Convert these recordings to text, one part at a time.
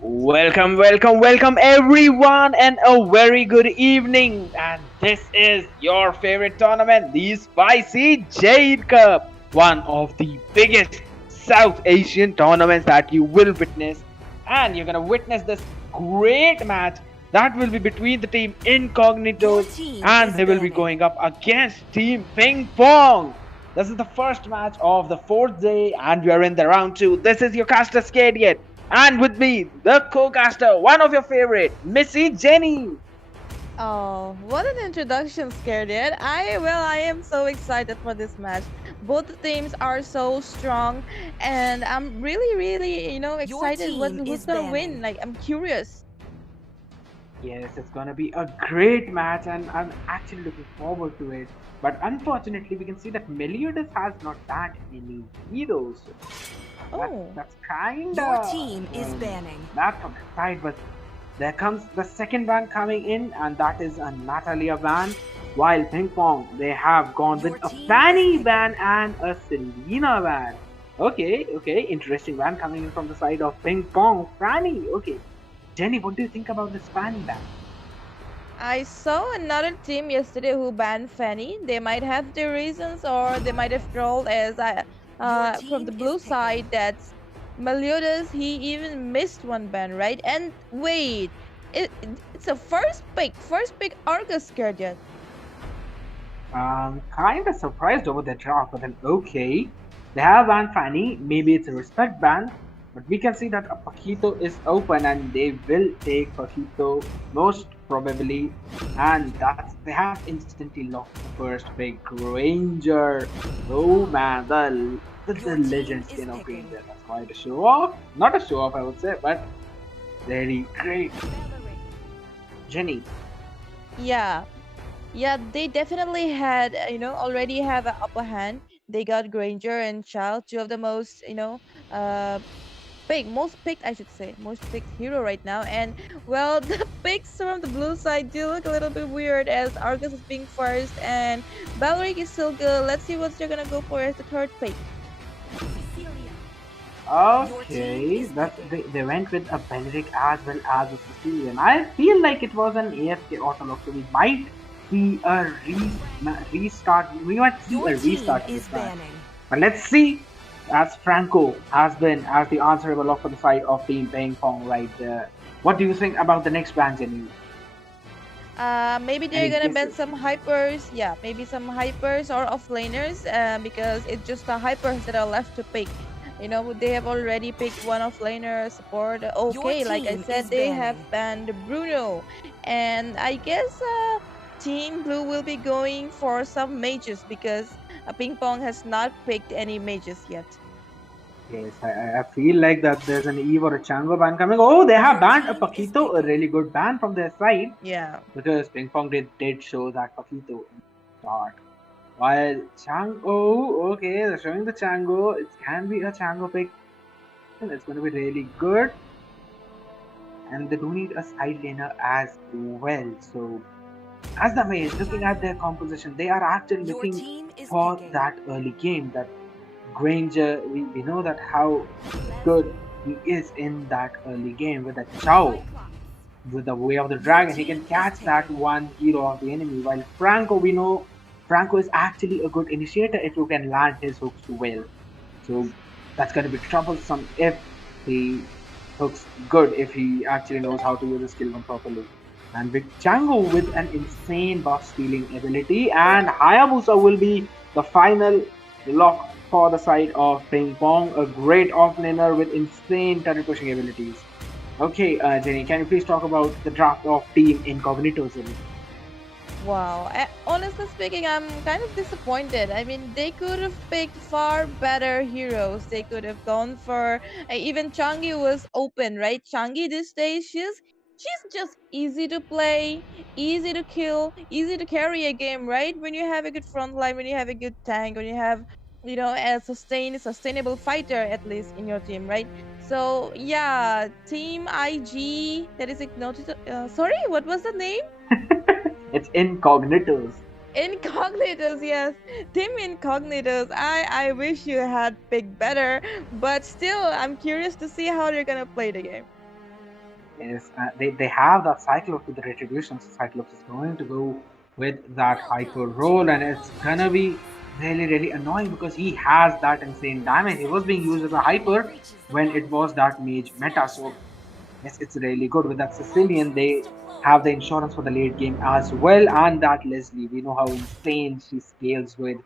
Welcome everyone, and a very good evening. And this is your favorite tournament, the Spicy Jade Cup, one of the biggest South Asian tournaments that you will witness. And you're gonna witness this great match that will be between the team Your Incognitos, team and is they will be banning. going up against Team Ping Pong. This is the first match of the fourth day, and we are in the round two. This is your caster Skadiet. And with me, the co-caster, one of your favorite, Missy Jenny. Oh, what an introduction, Scared It. I am so excited for this match. Both the teams are so strong, and I'm really, Your excited. team Who's is gonna win? banning. Like, I'm curious. Yes, it's gonna be a great match, and I'm actually looking forward to it. But unfortunately, we can see that Meliodas has not that many heroes. Oh, That's Your kinda team is banning. bad from his side, but there comes the second ban coming in, and that is a Natalia ban. While Ping Pong, they have gone with Your a team is Fanny picking. ban and a Selena ban. Okay, interesting ban coming in from the side of Ping Pong. Fanny, okay. Jenny, what do you think about this Fanny ban? I saw another team yesterday who banned Fanny. They might have their reasons, or they might have trolled as Your from team the is blue picking. side. That's Meliodas. He even missed one ban, right? And wait, it's a first pick Argus, Scared It. Kind of surprised over the draft, but then okay. They have banned Fanny. Maybe it's a respect ban, but we can see that a Paquito is open and they will take Paquito most probably. And they have instantly locked the first big Granger. Oh man, the Your legend team is skin of picking. Granger. That's quite a show off. Not a show off, I would say, but very great. Jenny. Yeah, yeah, they definitely had, already have an upper hand. They got Granger and Child, two of the most, uh, most picked, I should say, most picked hero right now. And well, the picks from the blue side do look a little bit weird as Argus is being first and Balric is still good. Let's see what they're gonna go for as the third pick. Your team Okay, is that's picking. they went with a Benedict as well as a Sicilian. I feel like it was an AFK autolock, so we might see a restart. We might see Your a team restart in is this match. banning. But let's see, as Franco has been as the answerable lock for the side of Team Ping Pong right there. What do you think about the next ban, Jenny? Maybe they're Any gonna ban guesses? some hypers. Yeah, maybe some hypers or offlaners. Because it's just the hypers that are left to pick. They have already picked one offlaner support. Your Okay, like I team is said, they have banning. banned Bruno, and I guess Team Blue will be going for some mages because Ping Pong has not picked any mages yet. Yes, I feel like that there's an Eve or a Chango ban coming. Oh, they have Your banned a team is Paquito, a picking. really good ban from their side. Yeah. Because Ping Pong did show that Paquito in the start. While Chango, okay, they're showing the Chango. It can be a Chango pick. It's going to be really good. And they do need a side laner as well. So, as the main, looking at their composition, they are actually Your looking team is for picking. that early game. That Granger, we know that how good he is in that early game with that Chow. With the way of the Your dragon, he can team is catch that picking. one hero of the enemy. While Franco, we know Franco is actually a good initiator if you can land his hooks well. So that's going to be troublesome if he hooks good, if he actually knows how to use the skill one properly. And with Django with an insane buff stealing ability, and Hayabusa will be the final lock for the side of Ping Pong, a great offlaner with insane turret pushing abilities. Okay, Jenny, can you please talk about the draft of Team Incognito? Wow. Honestly speaking, I'm kind of disappointed. I mean, they could have picked far better heroes. They could have gone for even Changi was open, right? Changi these days, she's just easy to play, easy to kill, easy to carry a game, right? When you have a good front line, when you have a good tank, when you have a sustainable fighter at least in your team, right? So yeah, Team IG that is Ignoti. Sorry, what was the name? It's Incognitos. Incognitos, yes. Team Incognitos. I wish you had picked better, but still, I'm curious to see how they're gonna play the game. Yes, they have that Cyclops with the Retribution, so Cyclops is going to go with that hyper roll, and it's gonna be really annoying because he has that insane damage. He was being used as a hyper when it was that mage meta, so yes, it's really good. With that Sicilian, they have the insurance for the late game as well, and that Leslie, we know how insane she scales with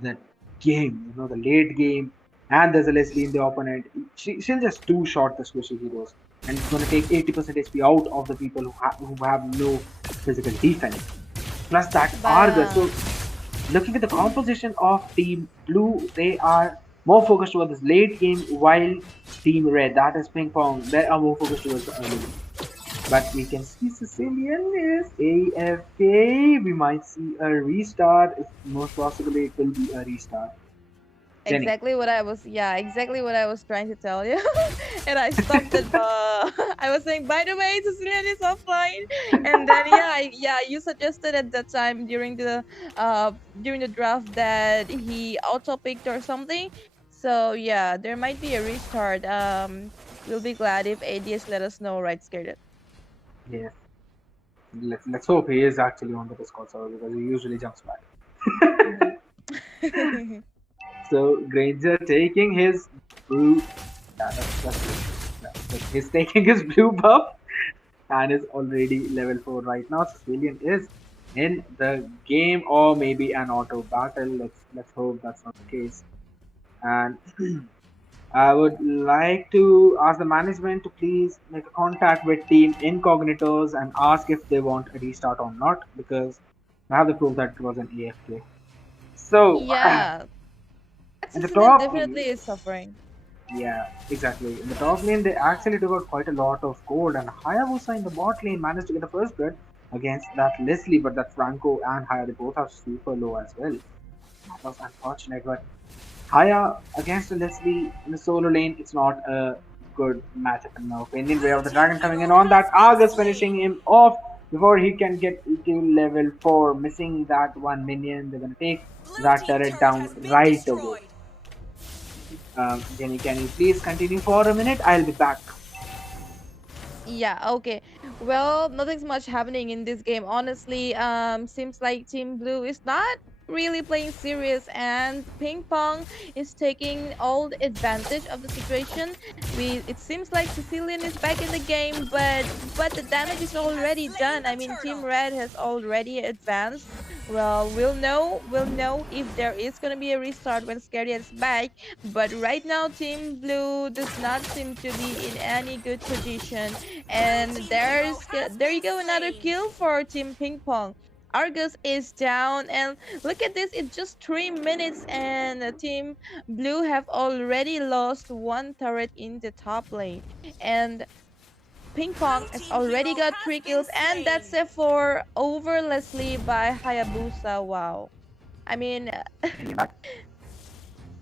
the game, the late game, and there's a Leslie in the opponent. She'll just two-shot the squishy heroes, and it's going to take 80% HP out of the people who have no physical defense. Plus that But Argus. So looking at the composition of Team Blue, they are more focused towards this late game, while Team Red, that is Ping Pong, they are more focused towards the early game. But we can see Sicilian is AFK. We might see a restart. Most possibly, it will be a restart. Jenny. exactly what I was, yeah, exactly what I was trying to tell you. And I stopped it. I was saying, by the way, Sicilian is offline. And then yeah, you suggested at that time during the draft that he auto picked or something. So yeah, there might be a restart. We'll be glad if ADS let us know, right, Scared? Yes. Let's hope he is actually on the Discord server because he usually jumps back. So Granger taking his blue. Yeah, he's taking his blue buff and is already level 4 right now. Sicilian is in the game, or maybe an auto battle. Let's hope that's not the case. And I would like to ask the management to please make a contact with Team Incognitos and ask if they want a restart or not, because I have the proof that it was an AFK. So Yeah, in the Sicilian top definitely lane, is suffering. yeah, exactly. In the top lane, they actually took out quite a lot of gold, and Hayabusa in the bot lane managed to get the first blood against that Leslie, but that Franco and Haya, they both are super low as well. That was unfortunate, but Haya against a Leslie in the solo lane, it's not a good matchup in my opinion. We have the Dragon coming in on that Argus, finishing him off before he can get to level 4, missing that one minion. They're gonna take that turret down right away. Jenny, can you please continue for a minute? I'll be back. Yeah, okay. Well, nothing's much happening in this game. Honestly, seems like Team Blue is not really playing serious, and Ping Pong is taking all the advantage of the situation. It seems like Sicilian is back in the game, but the damage is already done. I mean, Team Red has already advanced. Well, we'll know if there is gonna be a restart when Scary is back. But right now, Team Blue does not seem to be in any good position. And there you go, another kill for Team Ping Pong. Argus is down, and look at this, it's just 3 minutes and Team Blue have already lost one turret in the top lane. And Ping Pong has already got 3 kills, and that's it for over Leslie by Hayabusa. Wow. I mean,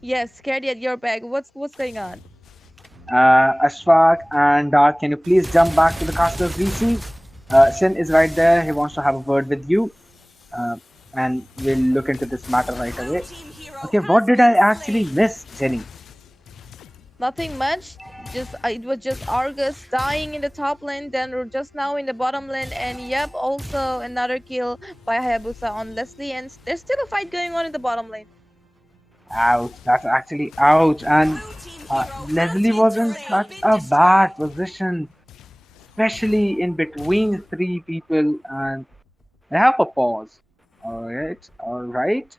yes, scared at your back. What's going on? Ashfaq and Dark, can you please jump back to the casters VC? Shin is right there. He wants to have a word with you. And we'll look into this matter right away. Okay, what did I actually miss, Jenny? Nothing much. Just it was just Argus dying in the top lane, then we're just now in the bottom lane, and yep, also another kill by Hayabusa on Leslie, and there's still a fight going on in the bottom lane. Ouch, that's actually ouch. And Leslie was in such a bad position, especially in between three people. And I have a pause. Alright, alright.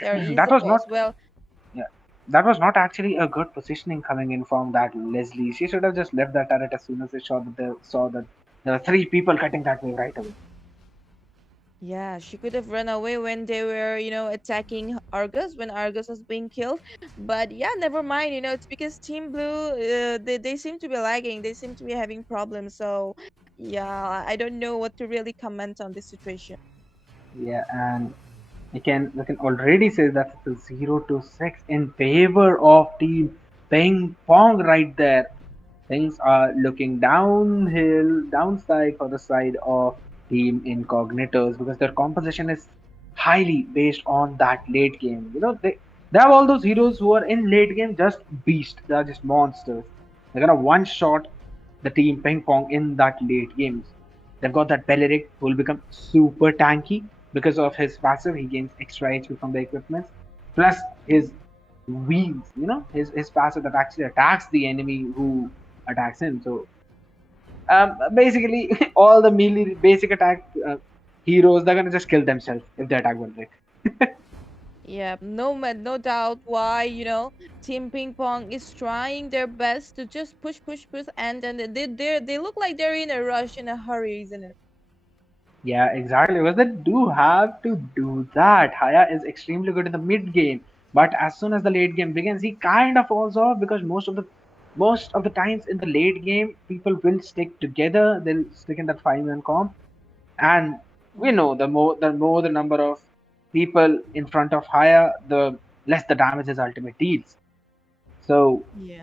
There is That a was pause. not, Well, yeah, that was not actually a good positioning coming in from that Leslie. She should have just left that turret as soon as they saw that there were three people cutting that way right away. yeah, she could have run away when they were, attacking Argus when Argus was being killed. But yeah, never mind. It's because Team Blue, they seem to be lagging. They seem to be having problems. So yeah, I don't know what to really comment on this situation. Yeah, and we can already say that it's a 0-6 in favor of Team Ping Pong right there. Things are looking downhill, downside for the side of team Incognitos because their composition is highly based on that late game. They have all those heroes who are in late game just beast. They are just monsters. They're gonna one shot the team ping pong in that late games. They've got that Beleric who will become super tanky because of his passive. He gains extra HP from the equipment. Plus his wheels, his passive that actually attacks the enemy who attacks him. So basically, all the melee basic attack heroes, they're gonna just kill themselves if they attack one right. Yeah, no doubt why, Team Ping Pong is trying their best to just push, and then they look like they're in a rush, in a hurry, isn't it? Yeah, exactly. Because they do have to do that. Haya is extremely good in the mid game, but as soon as the late game begins, he kind of falls off because most of the times in the late game, people will stick together. They'll stick in that 5-man comp, and we know the more the number of people in front of Haya, the less the damage his ultimate deals. So Yeah.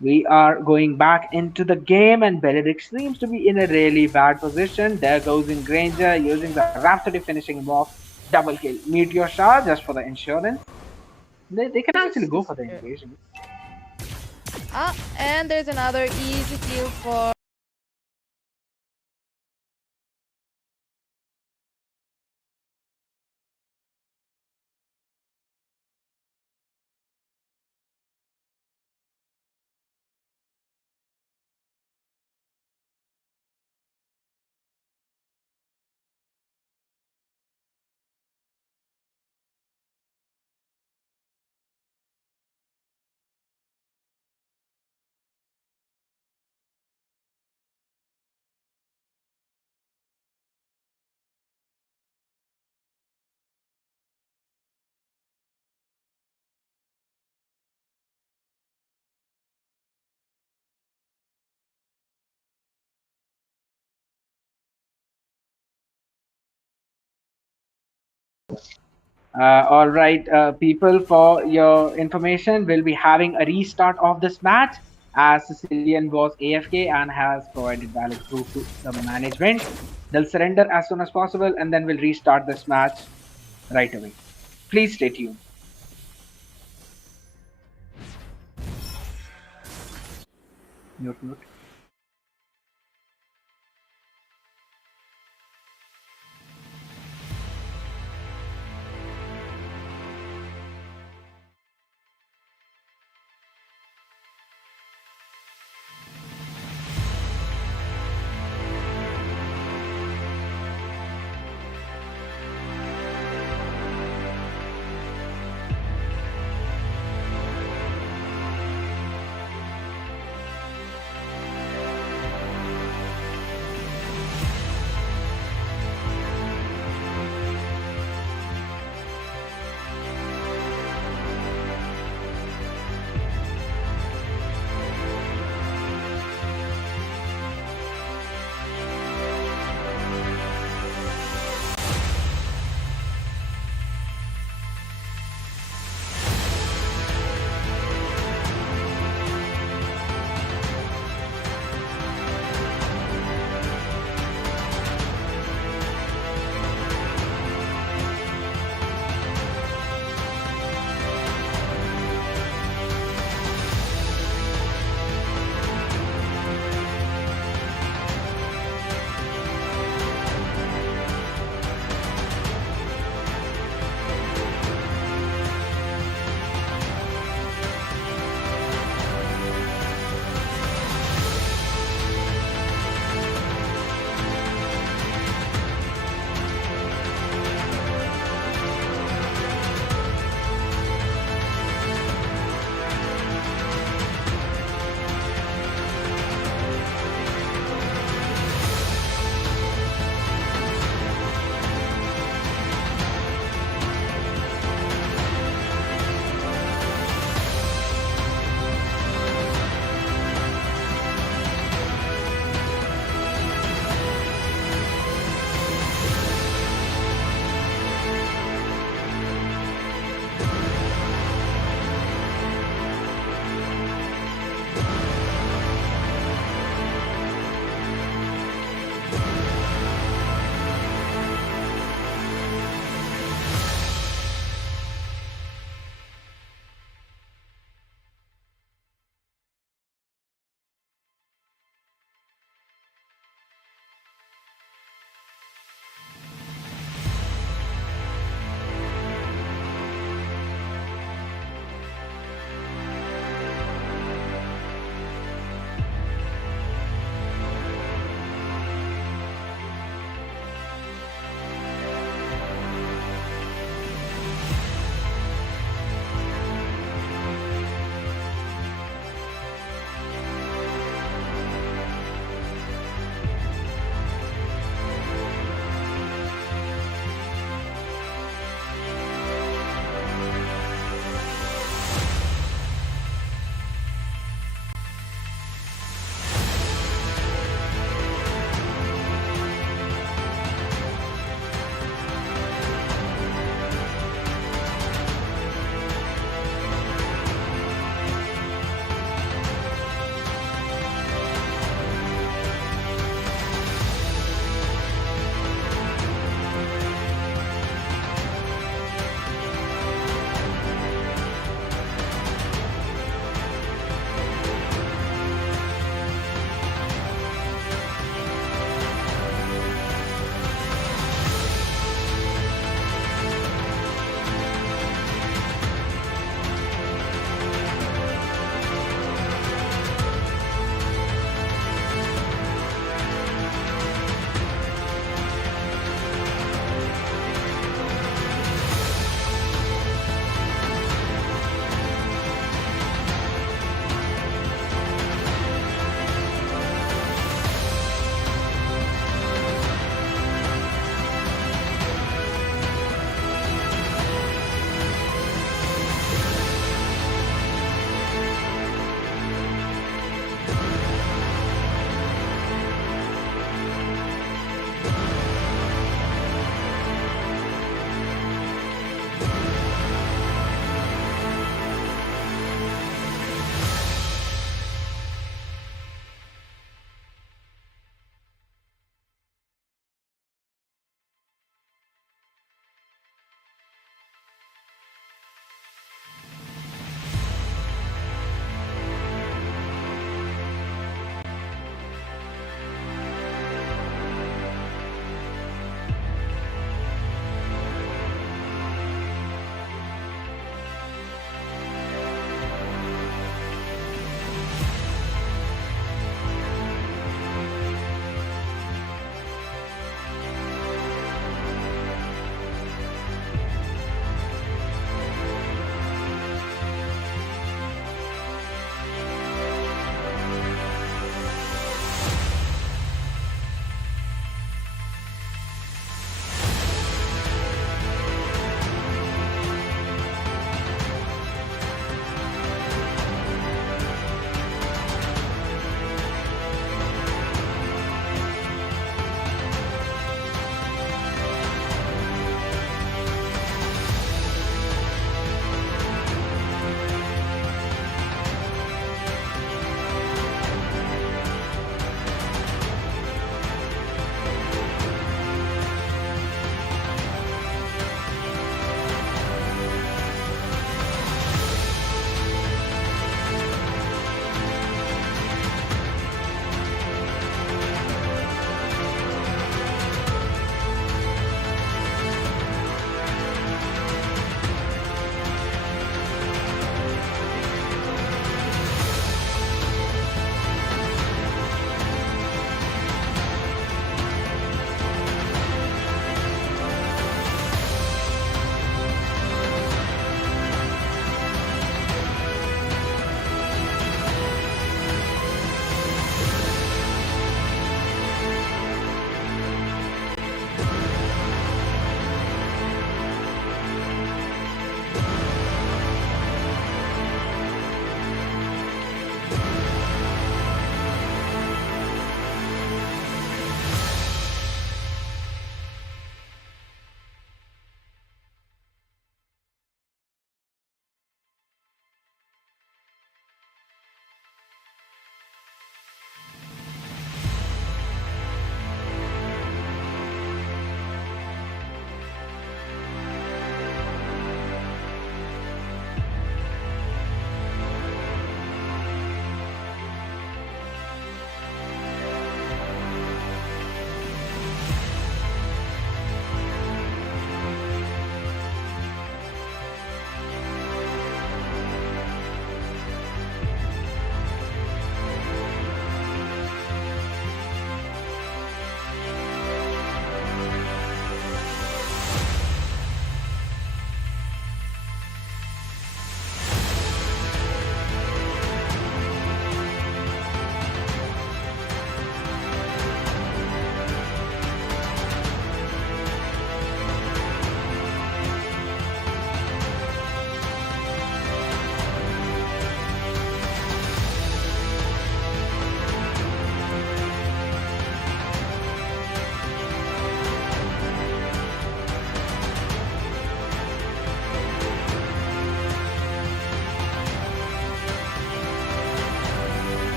we are going back into the game, and Benedict seems to be in a really bad position. There goes in Granger using the Rhapsody, finishing him off. Double kill. Meteor Shah just for the insurance. They can actually go for the Yeah. invasion. And there's another easy kill for. All right, people, for your information, we'll be having a restart of this match as Sicilian was AFK and has provided valid proof to the management. They'll surrender as soon as possible and then we'll restart this match right away. Please stay tuned. Mute, mute.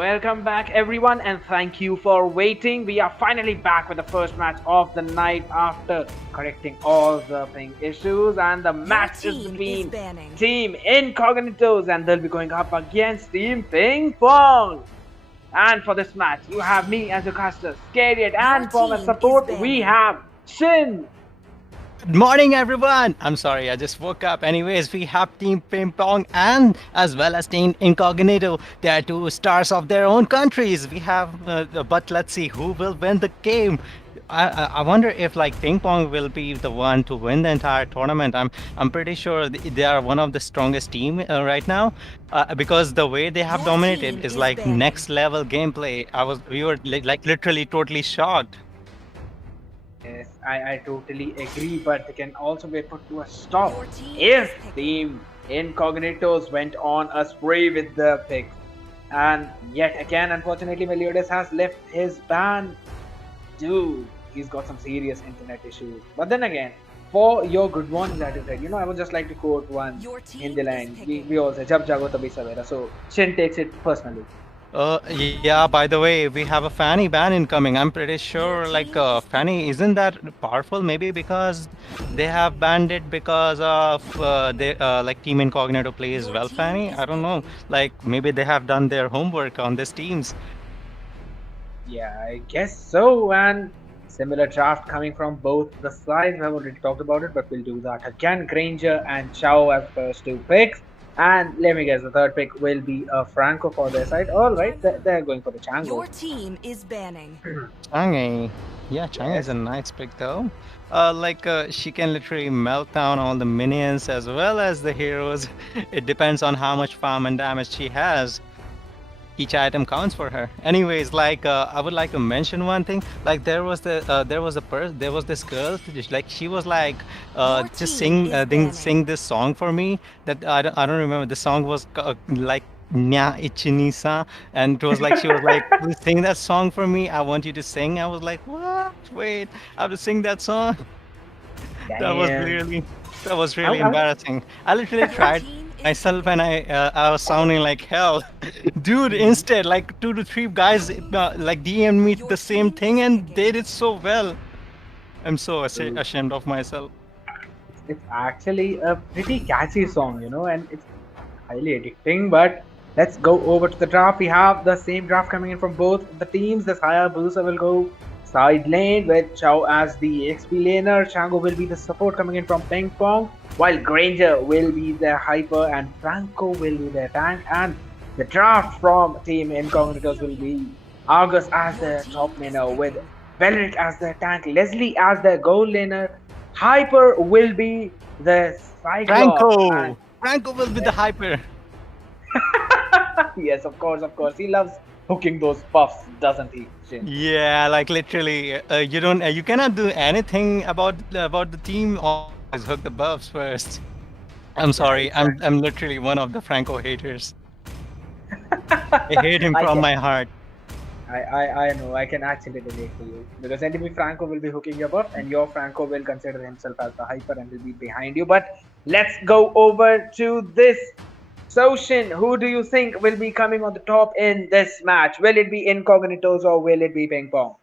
Welcome back, everyone, and thank you for waiting. We are finally back with the first match of the night after correcting all the ping issues. And the match is between Team Incognitos, and they'll be going up against Team Ping Pong. And for this match, you have me as your caster, Scariot, and for my support, we have Shin. Good morning, everyone. I'm sorry, I just woke up. Anyways, we have Team Ping Pong and as well as Team Incognito. They are two stars of their own countries. We have, but let's see who will win the game. I wonder if like Ping Pong will be the one to win the entire tournament. I'm pretty sure they are one of the strongest team right now because the way they have dominated is like next level gameplay. We were like literally totally shocked. Yes, I totally agree, but they can also be put to a stop if Team Incognitos went on a spree with the picks. And yet again, unfortunately, Meliodas has left his ban. Dude, he's got some serious internet issues. But then again, for your good morning that you said, I would just like to quote one in the line. We all say, Jab jago tabhi savera. So Shin takes it personally. Yeah, by the way, we have a Fanny ban incoming. I'm pretty sure like Fanny isn't that powerful, maybe because they have banned it because of they like Team Incognito plays well Fanny. I don't know. Like maybe they have done their homework on these teams. Yeah, I guess so. And similar draft coming from both the sides. We have already talked about it, but we'll do that again. Granger and Chow as first two picks. And let me guess, the third pick will be Franco for their side. All right, they're going for the Chango. Your team is banning. Changi. Yeah, Changi is a nice pick though. She can literally melt down all the minions as well as the heroes. It depends on how much farm and damage she has. Each item counts for her. Anyways, I would like to mention one thing. Like there was this girl. Like she was like just sing this song for me. That I don't remember. The song was like Nya Ichinisa, and it was like she was like, "Please sing that song for me. I want you to sing." I was like, "What? Wait, I have to sing that song." That was really embarrassing. I literally tried myself and I was sounding like hell. Dude, instead like 2 to 3 guys like DM'd me the same thing and they did so well. I'm so ashamed of myself. It's actually a pretty catchy song, and it's highly addicting. But let's go over to the draft. We have the same draft coming in from both the teams. The Hayabusa will go side lane with Chow as the XP laner. Chango will be the support coming in from Ping Pong, while Granger will be the hyper and Franco will be the tank. And the draft from Team Incognitos will be Argus as the top laner with Belric as the tank, Leslie as the gold laner, Hyper will be the Cyclops. Franco will be the hyper. Yes, of course. He loves hooking those buffs, doesn't he, Shin? Yeah, like literally, you cannot do anything about the team. Always hook the buffs first. I'm sorry, exactly. I'm literally one of the Franco haters. I hate him from my heart. I know, I can actually relate to you. Because enemy Franco will be hooking your buff and your Franco will consider himself as the hyper and will be behind you. But let's go over to this. So Shin, who do you think will be coming on the top in this match? Will it be Incognitos or will it be Ping Pong?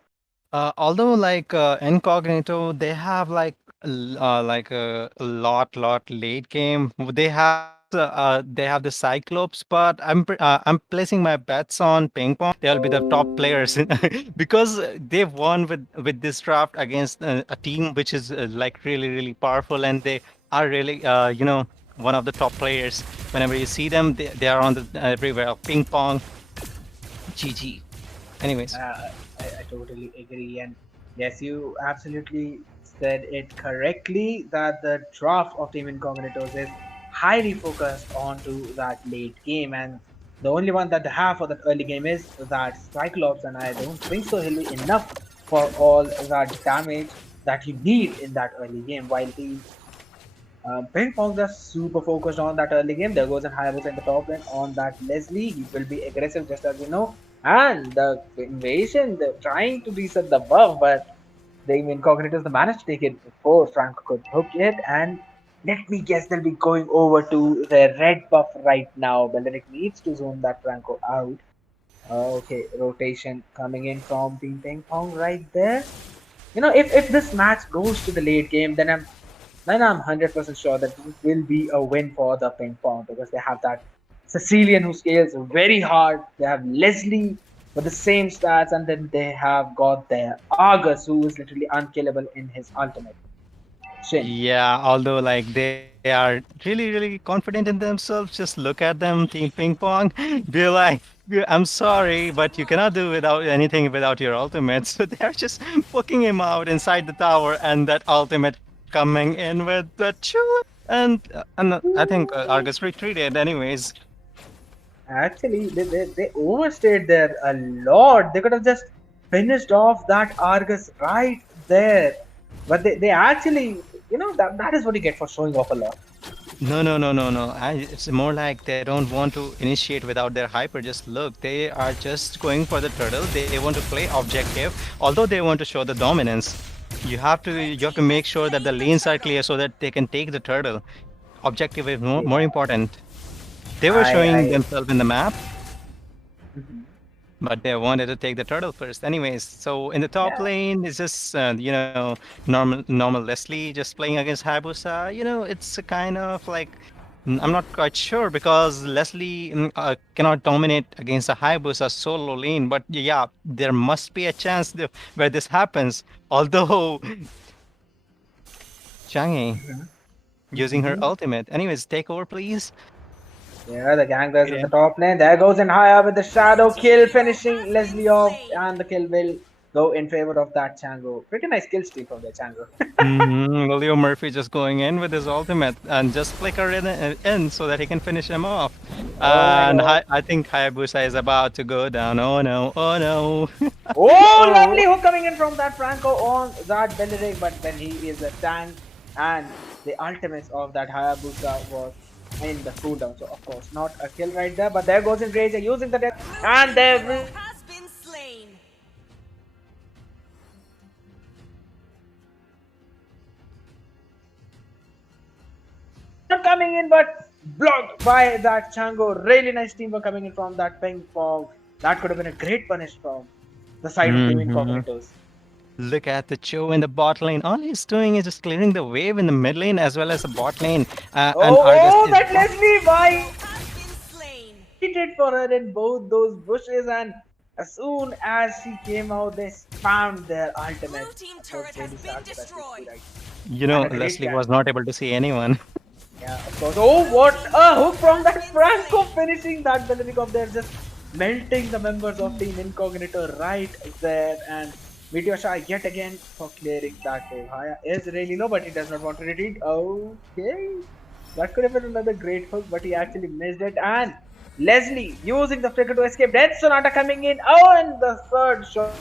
Although like Incognito, they have like a lot late game. They have the Cyclops, but I'm placing my bets on Ping Pong. They'll be the top players because they've won with this draft against a team which is like really powerful, and they are really one of the top players. Whenever you see them, they are on the everywhere. Ping Pong, GG. Anyways. I totally agree, and yes, you absolutely said it correctly that the draft of Team Incognitos is highly focused onto that late game, and the only one that they have for that early game is that Cyclops, and I don't think so he'll be enough for all that damage that you need in that early game. While the Ping Pong are super focused on that early game. There goes an Hayabusa in the top lane on that Leslie. He will be aggressive just as we know. And the invasion, they're trying to reset the buff, but the Incognitos managed to take it before Franco could hook it. And let me guess, they'll be going over to the red buff right now. Beleric needs to zone that Franco out. Okay, rotation coming in from Team Ping Pong right there. If this match goes to the late game, then I'm 100% sure that this will be a win for the Ping Pong because they have that Sicilian who scales very hard. They have Leslie with the same stats, and then they have got their Argus who is literally unkillable in his ultimate. Shin. Yeah, although like they are really confident in themselves, just look at them, Team Ping Pong, be like, I'm sorry, but you cannot do without anything without your ultimate. So they're just poking him out inside the tower, and that ultimate coming in with the chew. And I think Argus retreated anyways. Actually, they overstayed there a lot. They could have just finished off that Argus right there. But they actually, that is what you get for showing off a lot. No. It's more like they don't want to initiate without their hyper. Just look, they are just going for the turtle. They want to play objective, although they want to show the dominance. You have to make sure that the lanes are clear so that they can take the turtle. Objective is more Yeah, important. They were showing I themselves in the map, mhm. but they wanted to take the turtle first. Anyways, so in the top Yeah. lane, it's just normal Leslie just playing against Hayabusa. It's a kind of like I'm not quite sure because Leslie cannot dominate against a Hayabusa solo lane. But yeah, there must be a chance where this happens. Although Chang'e Mhm. using her Mhm. ultimate. Anyways, take over, please. Yeah, the gangbusters in Yeah. the top lane. There goes in higher with the shadow kill, finishing Leslie off, and the kill will go in favor of that Chango. Pretty nice kill streak from the Chango. Leo Murphy just going in with his ultimate and just flicker in so that he can finish him off. Oh my And god. I think Hayabusa is about to go down. Oh no, oh no. Oh, Oh, lovely hook coming in from that Franco on that Beleric, but then he is a tank, and the ultimates of that Hayabusa was in the cooldown. So of course not a kill right there, but there goes in Rage using the death, and there will Has been slain. not coming in, but blocked by that Chango. Really nice teamwork coming in from that Ping Pong. That could have been a great punish from the side of Team hmm Incognitos. Look at the Cho in the bot lane. All he's doing is just clearing the wave in the mid lane as well as the bot lane. And Argus Oh, is that Leslie Hero White has been slain. waited for her in both those bushes, and as soon as she came out, they spammed their Blue ultimates. team Of course, turret has really been sad for that Leslie, destroyed. right? And a great Leslie catch. was not able to see anyone. Yeah, of course. Oh, what a hook from that Franco finishing that Beleric of there, just melting the members of Team Incognito right there. And Meteor Shy yet again for clearing that wave. Haya is really low, but he does not want to retreat. Okay. That could have been another great hook, but he actually missed it. And Leslie using the flicker to escape. Death Sonata coming in. Oh, and the third shot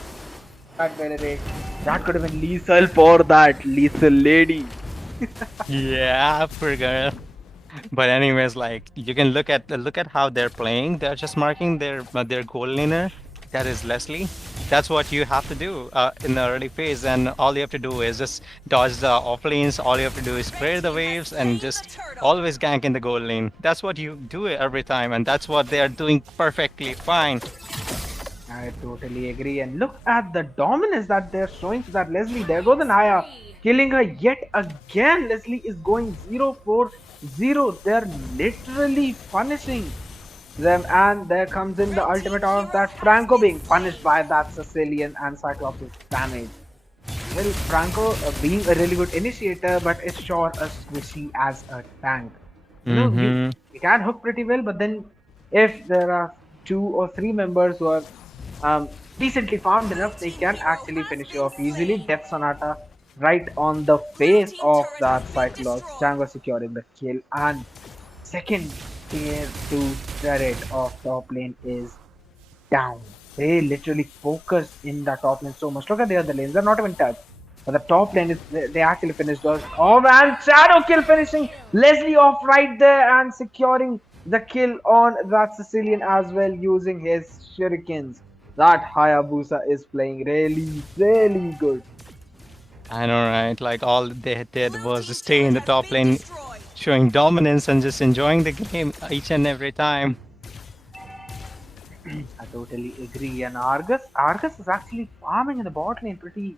that Beleric. That could have been lethal for that lethal lady. Yeah, poor girl. But anyways, like you can look at how they're playing. They're just marking their goal laner. That is Leslie. That's what you have to do in the early phase, and all you have to do is just dodge the off lanes. All you have to do is Red clear the team has waves and slain the just turtle. always gank in the goal lane. That's what you do every time, and that's what they are doing perfectly fine. I totally agree. And look at the dominance that they're showing to that Leslie. There goes the Naya, killing her yet again. Leslie is going 0-4-0. They're literally punishing them. And there comes in the ultimate of that Franco being punished by that Sicilian and Cyclops' damage. Well, Franco being a really good initiator, but is sure a squishy as a tank. Mm-hmm. You can hook pretty well, but then if there are 2 or 3 members who are decently farmed enough, they can actually finish you off easily. Death Sonata right on the Blue face team of turret that has been Cyclops. destroyed. Django securing the kill, and second tier 2 turret of top lane is down. They literally focus in the top lane so much. Look at the other lanes, they're not even touched. But the top lane is they actually finished those. Oh man, shadow kill finishing Leslie off right there and securing the kill on that Sicilian as well using his shurikens. That Hayabusa is playing really good. I know, right? Like all they did Blue was team stay in turret the has top been lane, destroyed. showing dominance and just enjoying the game each and every time. I totally agree. And Argus is actually farming in the bot lane pretty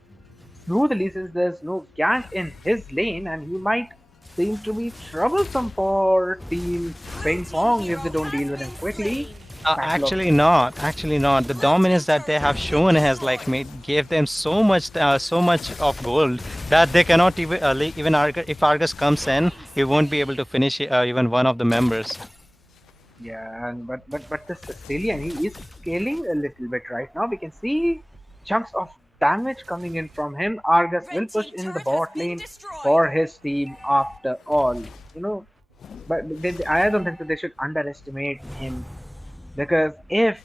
smoothly since there's no gank in his lane, and he might seems to be troublesome for Team Blue Ping team Pong if they hero don't deal with has him been quickly. slain. Cycle of Actually not. Actually not. The Blue dominance team's that they turret have has been shown has like destroyed. made gave them so much of gold that they cannot even even Argus, if Argus comes in, he won't be able to finish even one of the members. Yeah, and but the Sicilian, he is scaling a little bit right now. We can see chunks of damage coming in from him. Argus will Red push team in the turret has bot been lane destroyed. for his team after all. You know, but I don't think that they should underestimate him because if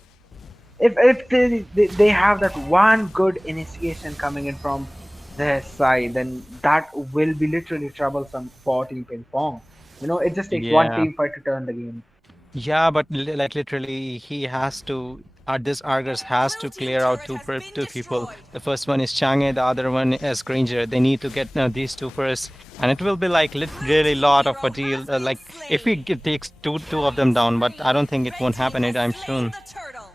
they have that one good initiation coming in from their side, then that will be literally troublesome for Team Ping Pong. You know, it just takes one Yeah. team fight to turn the game. Yeah, but like literally, he has to. This Argus has Blue to team clear out turret has been two people. destroyed. The first one is Chang'e, the other one is Granger. They need to get these two first, and it will be like Blue really team lot of a hero deal. has been Like if slain. takes two of them down, but I don't think it Red won't team happen has anytime slain soon. the turtle.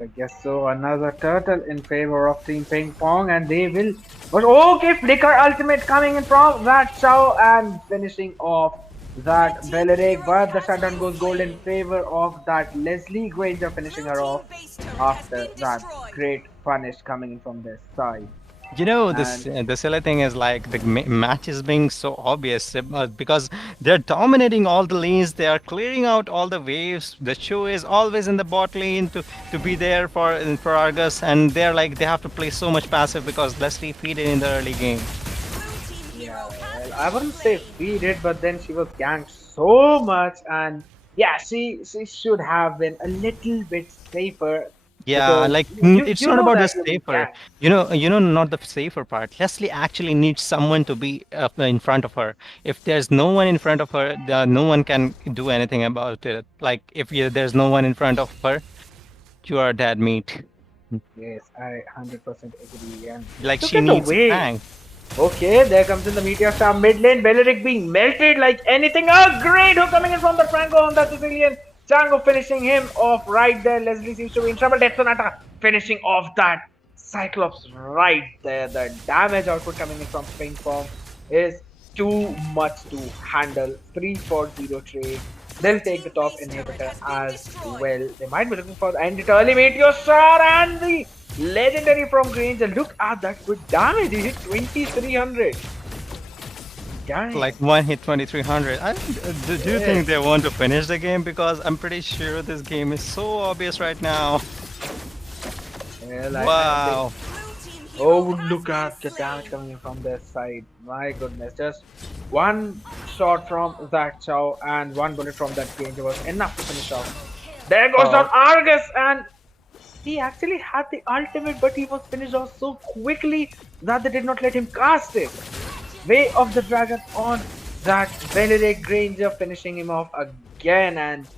I guess so. Another turtle in favor of Team Ping Pong, and they will. But okay, Flicker Ultimate coming in from that Chow and finishing off that Red team Belirik, hero but the has shutdown been goes gold in slain. favor of that Leslie Granger, finishing Blue her team off base turret has after been that destroyed. great punish coming in from their side. You know, And the silly thing is like the match is being so obvious because they're dominating all the lanes. They are clearing out all the waves. The show is always in the bot lane to be there for Argus, and they're like they have to play so much passive because Leslie feed it in the early game. Blue team yeah, hero has well, I been wouldn't say slain. feed it, but then she was ganked so much, and yeah, she should have been a little bit safer Yeah, because like it's you not know about the that you'll be safer. ganked. Not the safer part. Leslie actually needs someone to be in front of her. If there's no one in front of her, no one can do anything about it. Like if there's no one in front of her, you are dead meat. Yes, I 100% agree. And Like look she at the needs a way. tank. Okay, there comes in the Meteor Star mid lane. Belleric being melted like anything. A great hook coming in from the Franco on the Sicilian. Chango finishing him off right there. Leslie seems to be in trouble. Death Sonata finishing off that Cyclops right there. The damage output coming in from Ping Pong is too much to handle. 3-0 trade. They'll Blue take the team top base turret inhibitor has been as destroyed. well. They might be looking for the end it early. Meteor Star and the legendary from Granger. Look at that good damage. He hit 2300. Like Damn. one hit 2300. Do you think Yes. they want to finish the game? Because I'm pretty sure this game is so obvious right now. Well, they. Wow. Blue team Oh, hero has look been at the damage slain. coming in from their side. My goodness. Just one shot from that Chow and one bullet from that Granger was enough to finish off. There goes down Oh, Argus, and he actually had the ultimate, but he was finished off so quickly that they did not let him cast it. Way of the Dragon on that Benedict Granger, finishing him off again, and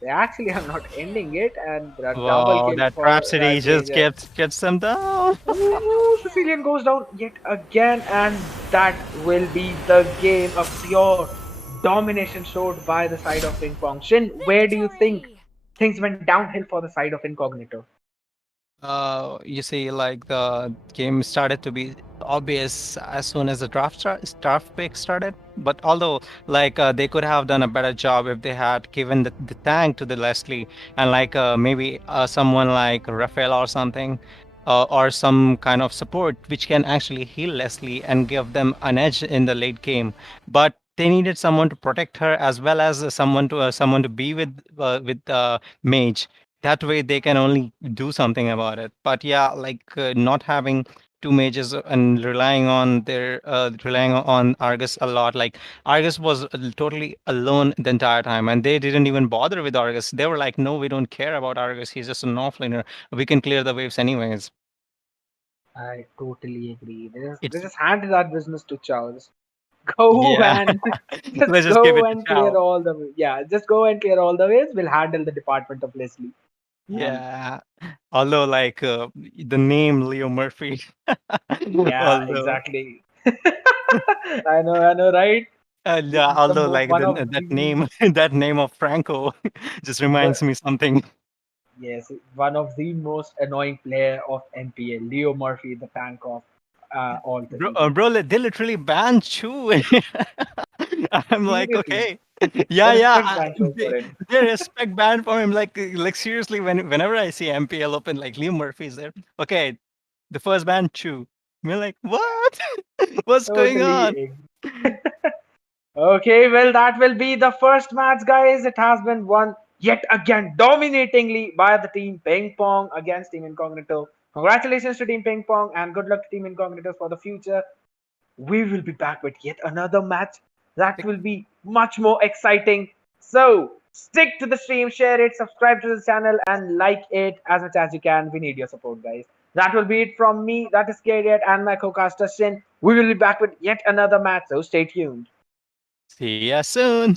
they actually are not ending it, and a double wow, kill that for Rhapsody that just Granger. gets them down. Ooh, Sicilian goes down yet again, and that will be the game. A pure domination showed by the side of Ping Pong. Shin, where do you think Victory! things went downhill for the side of Incognito? You see, like the game started to be obvious as soon as the draft pick started. But although, like, they could have done a better job if they had given the tank to the Leslie and like maybe someone like Raphael or something, or some kind of support which can actually heal Leslie and give them an edge in the late game. But they needed someone to protect her as well as someone to be with Mage. That way they can only do something about it. But yeah, like not having two mages and relying on Argus a lot. Like Argus was totally alone the entire time, and they didn't even bother with Argus. They were like, no, we don't care about Argus. He's just an offlaner. We can clear the waves anyways. I totally agree. They It's just handed that business to Chow. Just go yeah. and just Let's just give go it to and clear Chow. all the yeah. Just go and clear all the ways. We'll handle the department of Leslie. And Yeah. Although like the name Leo Murphy. yeah, although exactly. I know, right? Yeah, although like One of that the name that name of Franco just reminds me something. Yes, one of the most annoying player of NPL, Leo Murphy, the tank of all the seasons. Bro, they literally banned Chu. I'm like, Seriously, okay, yeah, the yeah. respect ban shows for him. They respect ban for him. Like seriously, whenever I see MPL open, like Liam Murphy's there. Okay, the first ban, Chu. We're like, what? What's going on? Totally. Okay, well, that will be the first match, guys. It has been won yet again dominatingly by the team Ping Pong against Team Incognito. Congratulations to Team Ping Pong and good luck to Team Incognito for the future. We will be back with yet another match that will be much more exciting. So, stick to the stream, share it, subscribe to the channel, and like it as much as you can. We need your support, guys. That will be it from me. That is Kariat and my co-caster Shin. We will be back with yet another match, so stay tuned. See ya soon.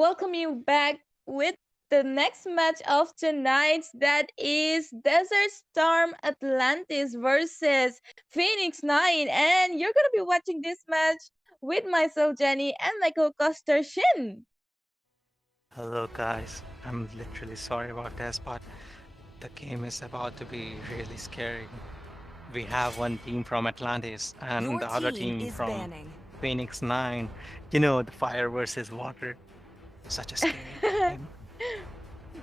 welcome you back with the next match of tonight, that is Desert Storm Atlantis versus Phoenix 9. And you're gonna be watching this match with myself, Jenny, and my co-caster Shin. Hello guys, I'm literally sorry about this, but the game is about to be really scary. We have one team from Atlantis and Your the other team team is from banning. Phoenix 9. You know, the fire versus water. Such a scary game.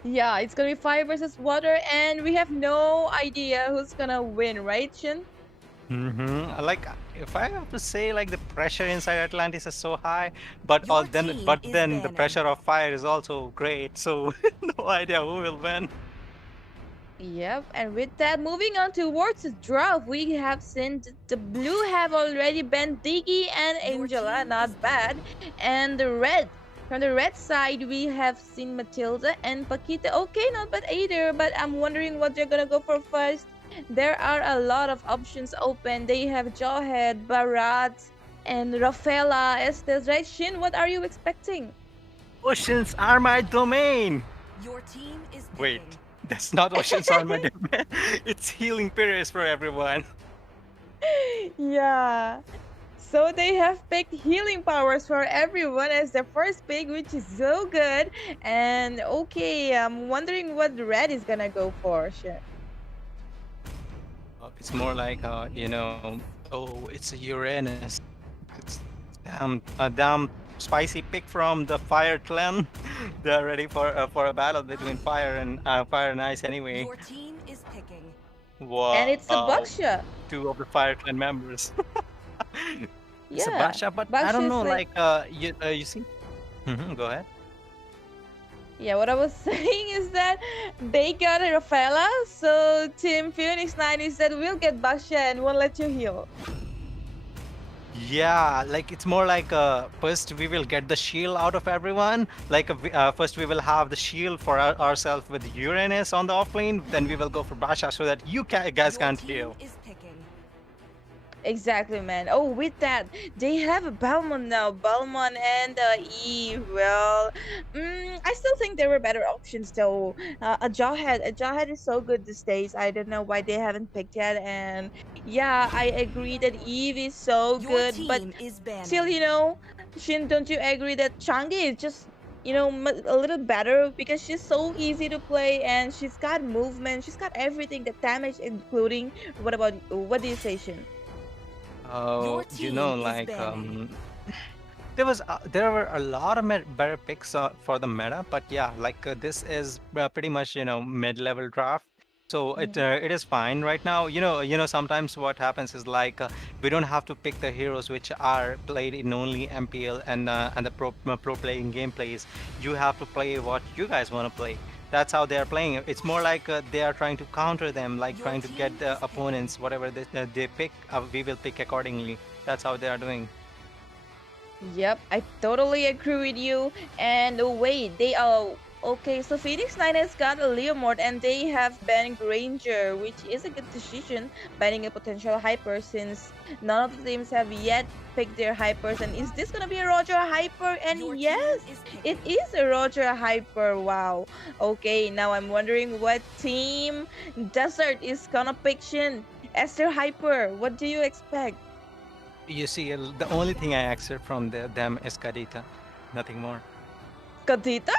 Yeah, it's gonna be fire versus water, and we have no idea who's gonna win, right, Shin? Like, if I have to say, like the pressure inside Atlantis is so high, but Your then team is the banning. pressure of fire is also great. So no idea who will win. Yep, and with that, moving on towards the draw, we have seen the blue have already banned Diggy and Your Angela, team is not bad. And the red, from the red side, we have seen Matilda and Paquita. Okay, not bad either, but I'm wondering what they're gonna go for first. There are a lot of options open. They have Jawhead, Barat, and Rafaela Estes, right? Shin, what are you expecting? Oceans are my domain. Your team is Wait, picking. that's not Oceans are my domain. It's healing periods for everyone. Yeah. So they have picked healing powers for everyone as the first pick, which is so good. And okay, I'm wondering what Red is gonna go for. Sure. It's more like, oh, it's a Uranus. It's a damn spicy pick from the Fire Clan. They're ready for a battle between fire and ice anyway. Your team is picking. And it's a Wow, Bucksha. two of the Fire Clan members. It's a Yeah. Basha, but I Bucksha don't is know. like, Like, you see. Go ahead. yeah, what I was saying is that they got a Rafaela, so Team Phoenix 9 is that we'll get Bucksha and won't let you heal. Yeah, like it's more like first we will get the shield out of everyone. Like first we will have the shield for ourselves with Uranus on the offlane. Then we will go for Basha so that guys Your can't team heal. is picking. Exactly, man. Oh, with that, they have a Balmond now. Balmond and Eve. Well, I still think there were better options though. A Jawhead. A Jawhead is so good these days. I don't know why they haven't picked yet. And yeah, I agree that Eve is so Your good. But team is still, banning. Shin, don't you agree that Changi is just a little better because she's so easy to play and she's got movement. She's got everything, the damage including. What do you say, Shin? Your Oh, team is like banning. there were a lot of better picks for the meta, but yeah, like this is pretty much mid-level draft, so it is fine right now. Sometimes what happens is like we don't have to pick the heroes which are played in only MPL and the pro playing gameplays. You have to play what you guys want to play. That's how they are playing it. It's more like they are trying to counter them, like Your trying to get team the is picking. opponents whatever they pick. We will pick accordingly. That's how they are doing. Yep, I totally agree with you. And wait, they are okay. So Phoenix Knight has got a Leomord, and they have banned Granger, which is a good decision, banning a potential hyper since none of the teams have yet picked their hypers. And is this gonna be a Roger hyper? And Your yes, team is it picking. is a Roger hyper. Wow. Okay, now I'm wondering what team Desert is gonna pick Shin as their hyper. What do you expect? You see, the only thing I accept from them is Kadita, nothing more. Kadita?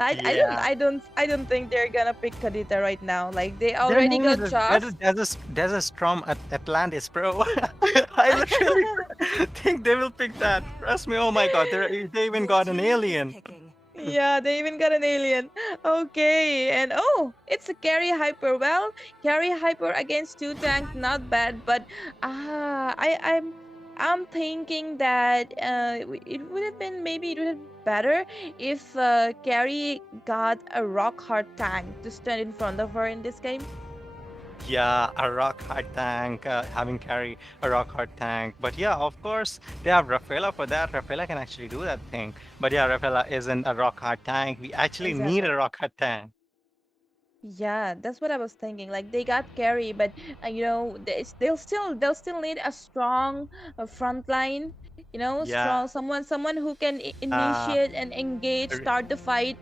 Yeah. I don't think they're gonna pick Kadita right now. Like they Their already name is got Joss. there's a Storm at Atlantis, bro. I literally think they will pick that. Trust me. Oh my God, they even Your got an team is alien. picking. Yeah, they even got an alien. Okay, and oh, it's a carry hyper. Well, carry hyper against two tank, not bad. But I'm thinking that it would have been maybe it would have been better if carry got a rock hard tank to stand in front of her in this game. Yeah, a rock hard tank, having carry a rock hard tank. But yeah, of course, they have Rafaela for that. Rafaela can actually do that thing. But yeah, Rafaela isn't a rock hard tank. We actually need Exactly. a rock hard tank. Yeah, that's what I was thinking. Like they got carry, but they'll still need a strong front line. Yeah. strong, someone who can Uh, initiate and engage, r- start the fight.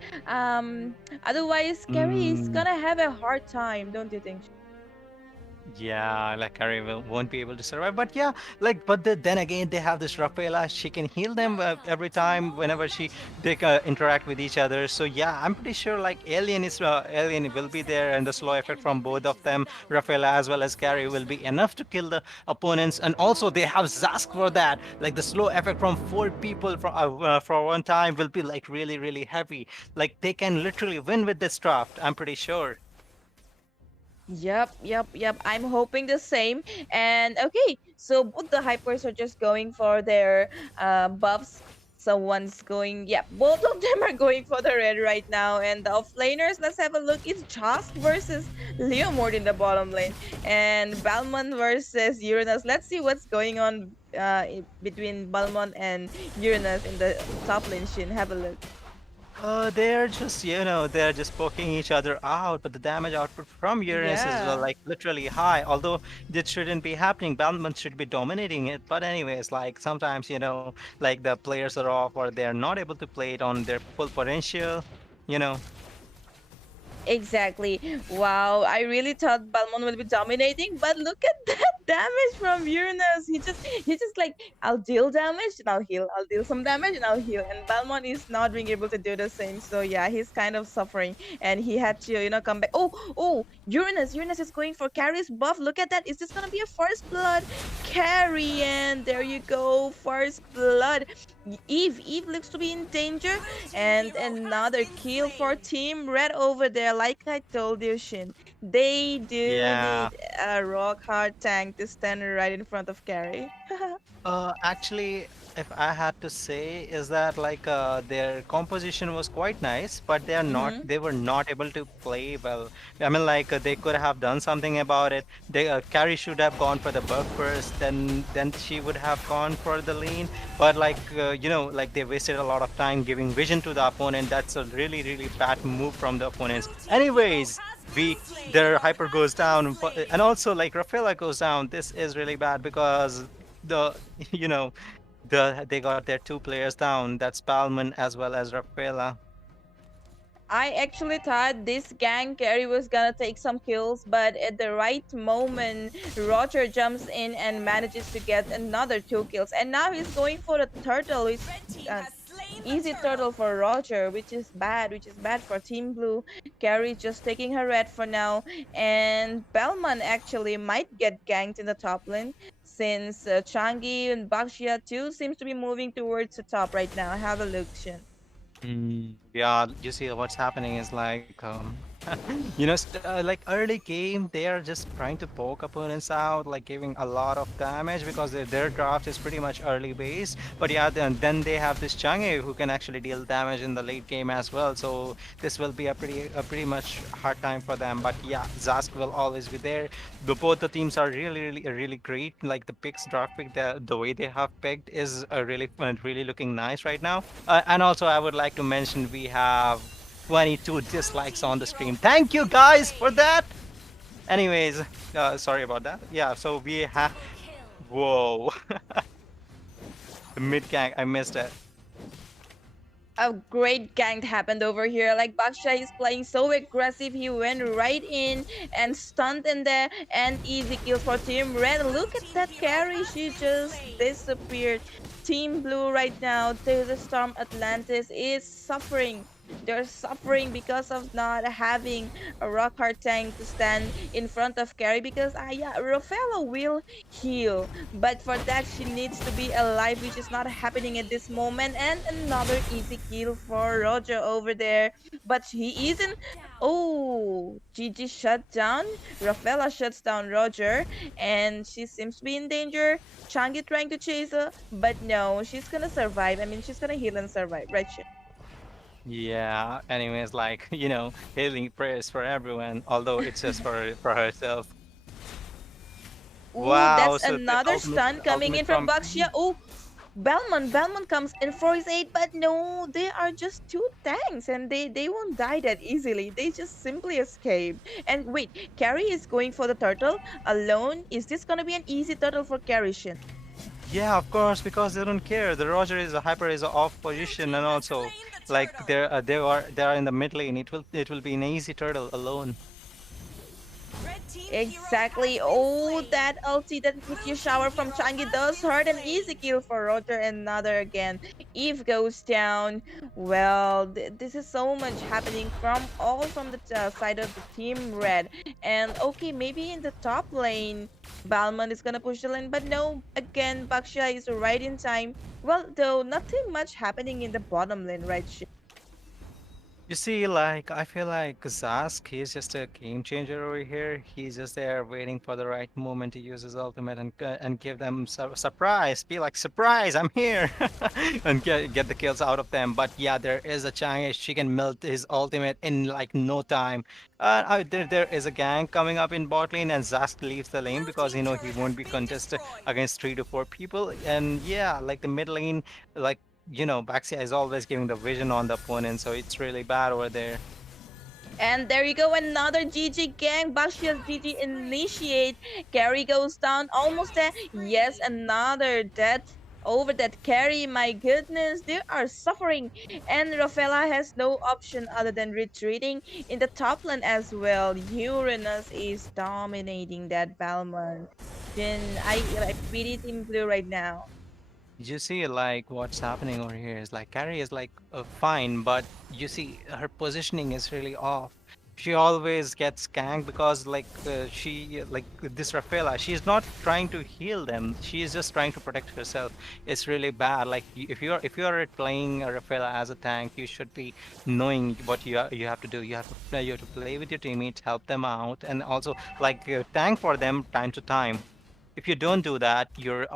Otherwise, Carrie is mm, gonna have a hard time, don't you think? Yeah, like Harry won't be able to survive. But yeah, like, but then again, they have this Rafaela. She can heal them every time whenever they interact with each other. So yeah, I'm pretty sure like Alien will be there, and the slow effect from both of them, Rafaela as well as Carrie, will be enough to kill the opponents. And also they have Zask for that. Like the slow effect from four people for one time will be like really really heavy. Like they can literally win with this draft. I'm pretty sure. Yep. I'm hoping the same. And okay, so both the hypers are just going for their buffs. Someone's going, yeah, both of them are going for the red right now. And the offlaners, let's have a look. It's Josk versus Leomord in the bottom lane, and Balmond versus Uranus. Let's see what's going on between Balmond and Uranus in the top lane. Shin, have a look. They're just, they're just poking each other out, but the damage output from Uranus is Yeah. like literally high. Although this shouldn't be happening, Balmond should be dominating it. But anyways, like sometimes, like the players are off or they're not able to play it on their full potential, you know. Exactly. Wow, I really thought Balmond will be dominating, but look at that damage from Uranus. He just like, I'll deal damage and I'll heal. I'll deal some damage and I'll heal. And Balmond is not being able to do the same. So yeah, he's kind of suffering. And he had to, come back. Oh, Uranus is going for carry's buff. Look at that. Is this gonna be a first blood carry? And there you go, first blood. Eve looks to be in danger, and another kill for Team Red over there. Like I told you, Shin, they do Yeah. need a rock hard tank to stand right in front of Carrie. Actually, if I had to say, is that like their composition was quite nice, but Mm-hmm. they were not able to play well. I mean, like they could have done something about it. Carrie should have gone for the buff first, then she would have gone for the lean. But like like they wasted a lot of time giving vision to the opponent. That's a really really bad move from the opponents. Anyways. We their hyper goes down, and also like Rafaela goes down. This is really bad because the you know they got their two players down. That's Palman as well as Rafaela. I actually thought this gang carry was gonna take some kills, but at the right moment, Roger jumps in and manages to get another two kills. And now he's going for the turtle, which uh, easy turtle for Roger, which is bad for Team Blue. Carrie just taking her red for now, and Bellman actually might get ganked in the top lane since Changi and Baxia too seems to be moving towards the top right now. Have a look, Shin. Yeah, you see what's happening is like like early game they are just trying to poke opponents out, like giving a lot of damage because their draft is pretty much early base. But yeah, then they have this Chang'e who can actually deal damage in the late game as well. So this will be a pretty much hard time for them. But yeah, Zask will always be there. Both the teams are really great. Like the picks, draft pick, the way they have picked is really looking nice right now. And also, I would like to mention we have 22 dislikes on the stream. Thank you guys for that. Anyways, sorry about that. Yeah, so we have. Whoa, the mid gang. I missed it. A great gank happened over here. Like Baksha is playing so aggressive, he went right in and stunned in there, and easy kills for Team Red. Look at that carry, she just disappeared. Team Blue right now, the Storm Atlantis is suffering. They're suffering because of not having a rock hard tank to stand in front of Carrie, because yeah, Rafaela will heal, but for that she needs to be alive, which is not happening at this moment. And another easy kill for Roger over there, but he isn't. Oh, Gigi shut down. Rafaela shuts down Roger, and she seems to be in danger. Changi trying to chase her, but no, she's gonna survive. I mean, she's gonna heal and survive, right? Yeah. Anyways, like healing prayers for everyone, although it's just for herself. Ooh, Wow. that's So the another stun coming ultimate in from from. Baxia. Oh, Belmont comes in for his aid, but no, they are just two tanks, and they won't die that easily. They just simply escaped. And wait, Carrie is going for the turtle alone. Is this gonna be an easy turtle for Carrie Shin? Yeah, of course, because they don't care. The Roger is a hyper is off Blue position, team and has also slain the like turtle. they are in the mid lane. It will be an easy turtle alone. Red team hero has Exactly. been Oh, slain. that ulti, that Blue meteor team shower from hero Changi has does been hurt. An easy slain. kill for Roger. Another again. Eve goes down. Well, this is so much happening from all from the side of the team red. And okay, maybe in the top lane, Balmond is gonna push the lane, but no. Again, Baksha is right in time. Well, though nothing much happening in the bottom lane, right? You see, like I feel like Zask, he's just a game changer over here. He's just there waiting for the right moment to use his ultimate and give them surprise. Be like, surprise, I'm here, and get the kills out of them. But yeah, there is a chance she can melt his ultimate in like no time. There is a gank coming up in bot lane, and Zask leaves the lane Blue because team he turret has won't be been contested destroyed. against 3 to 4 people. And yeah, like the mid lane, like Baxia is always giving the vision on the opponent, so it's really bad over there. And there you go, another GG gang. Bashia's GG initiate. Carry goes down, almost there. Killing Yes, spree. another death over that carry. My goodness, they are suffering. And Rafaela has no option other than retreating in the top lane as well. Uranus is dominating that Balmond. Jin, I pity Team Blue right now. You see, like what's happening over here is like Carrie is like fine, but you see her positioning is really off. She always gets ganked because she like this Rafaela, she's not trying to heal them. She is just trying to protect herself. It's really bad. Like if you're playing a Rafaela as a tank, you should be knowing what you have to do. You have to play with your teammates, help them out, and also like tank for them time to time. If you don't do that, your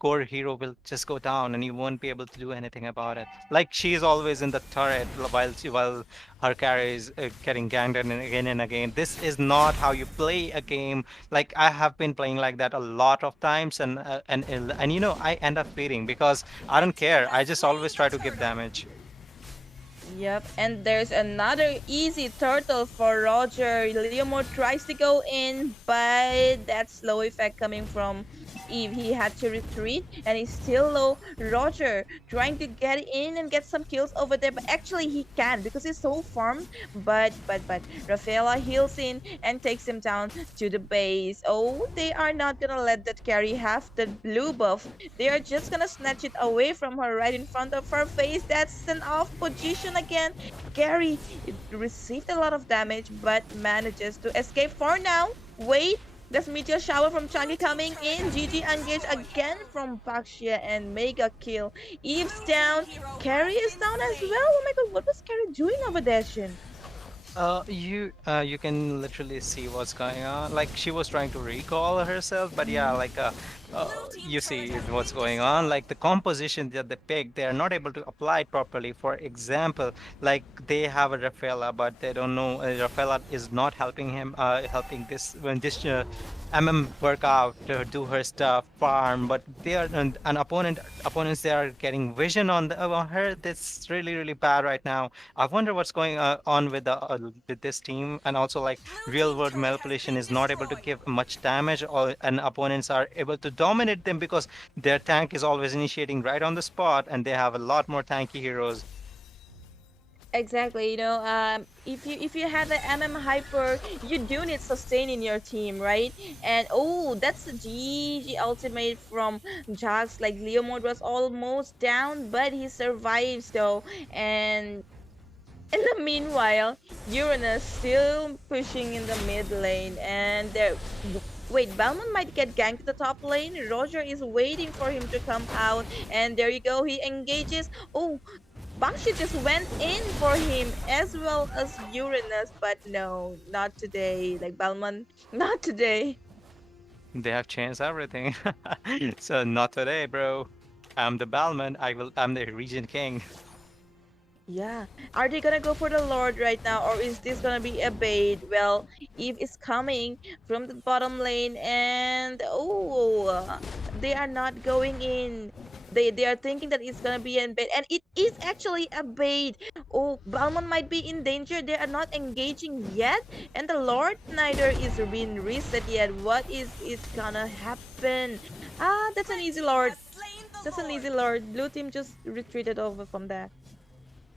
core hero will just go down and you won't be able to do anything about it. Like she's always in the turret while her carry is getting ganked and again and again. This is not how you play a game. Like I have been playing like that a lot of times, and I end up fading because I Red don't team care. has I just slain always the try to give turtle. damage. Yep, and there's another easy turtle for Roger. Leomore tries to go in, but that slow effect coming from Eve. He had to retreat, and he's still low. Roger trying to get in and get some kills over there, but actually he can because he's so farmed. But Rafaela heals in and takes him down to the base. Oh, they are not gonna let that carry have the blue buff. They are just gonna snatch it away from her right in front of her face. That's an off position again. Gary received a lot of damage but manages to escape for now. Wait, there's meteor shower from Blue Changi team coming turret in. has GG been engage destroyed. again from Baxia and mega kill. Eve's Blue team down. hero Carrie has is been down as well. slain. Oh my god, what was Carrie doing over there, Shin? You can literally see what's going on. Like she was trying to recall herself, but yeah, Blue team you turret see has what's been going on. destroyed. Like the composition that they pick, they are not able to apply it properly. For example, like they have a Rafaela, but they don't know Rafaela is not helping this when this work out to do her stuff, farm, but they are an opponents they are getting vision on her. That's really bad right now. I wonder what's going on with this team, and also like Blue real team world turret has manipulation been is not able to destroyed. give much damage, or and opponents are able to dominate them because their tank is always initiating right on the spot, and they have a lot more tanky heroes. Exactly, if you have the hyper, you do need sustain in your team, right? And oh, that's the GG ultimate from Jax. Like Leomord was almost down, but he survives though. And in the meanwhile, Uranus still pushing in the mid lane, and there. Wait, Balmond might get ganked to the top lane. Roger is waiting for him to come out, and there you go. He engages. Oh, Bakshi just went in for him as well as Uranus, but no, not today. Like Balmond, not today. They have changed everything. So not today, bro. I'm the Balman. I'm the region king. Yeah. Are they gonna go for the Lord right now, or is this gonna be a bait? Well, Eve is coming from the bottom lane, and oh, they are not going in. They are thinking that it's gonna be a bait, and it is actually a bait. Oh, Balmond might be in danger. They are not engaging yet, and the Lord neither is being reset yet. What is gonna happen? Ah, that's an easy Lord. That's an easy Lord. Blue team just retreated over from that.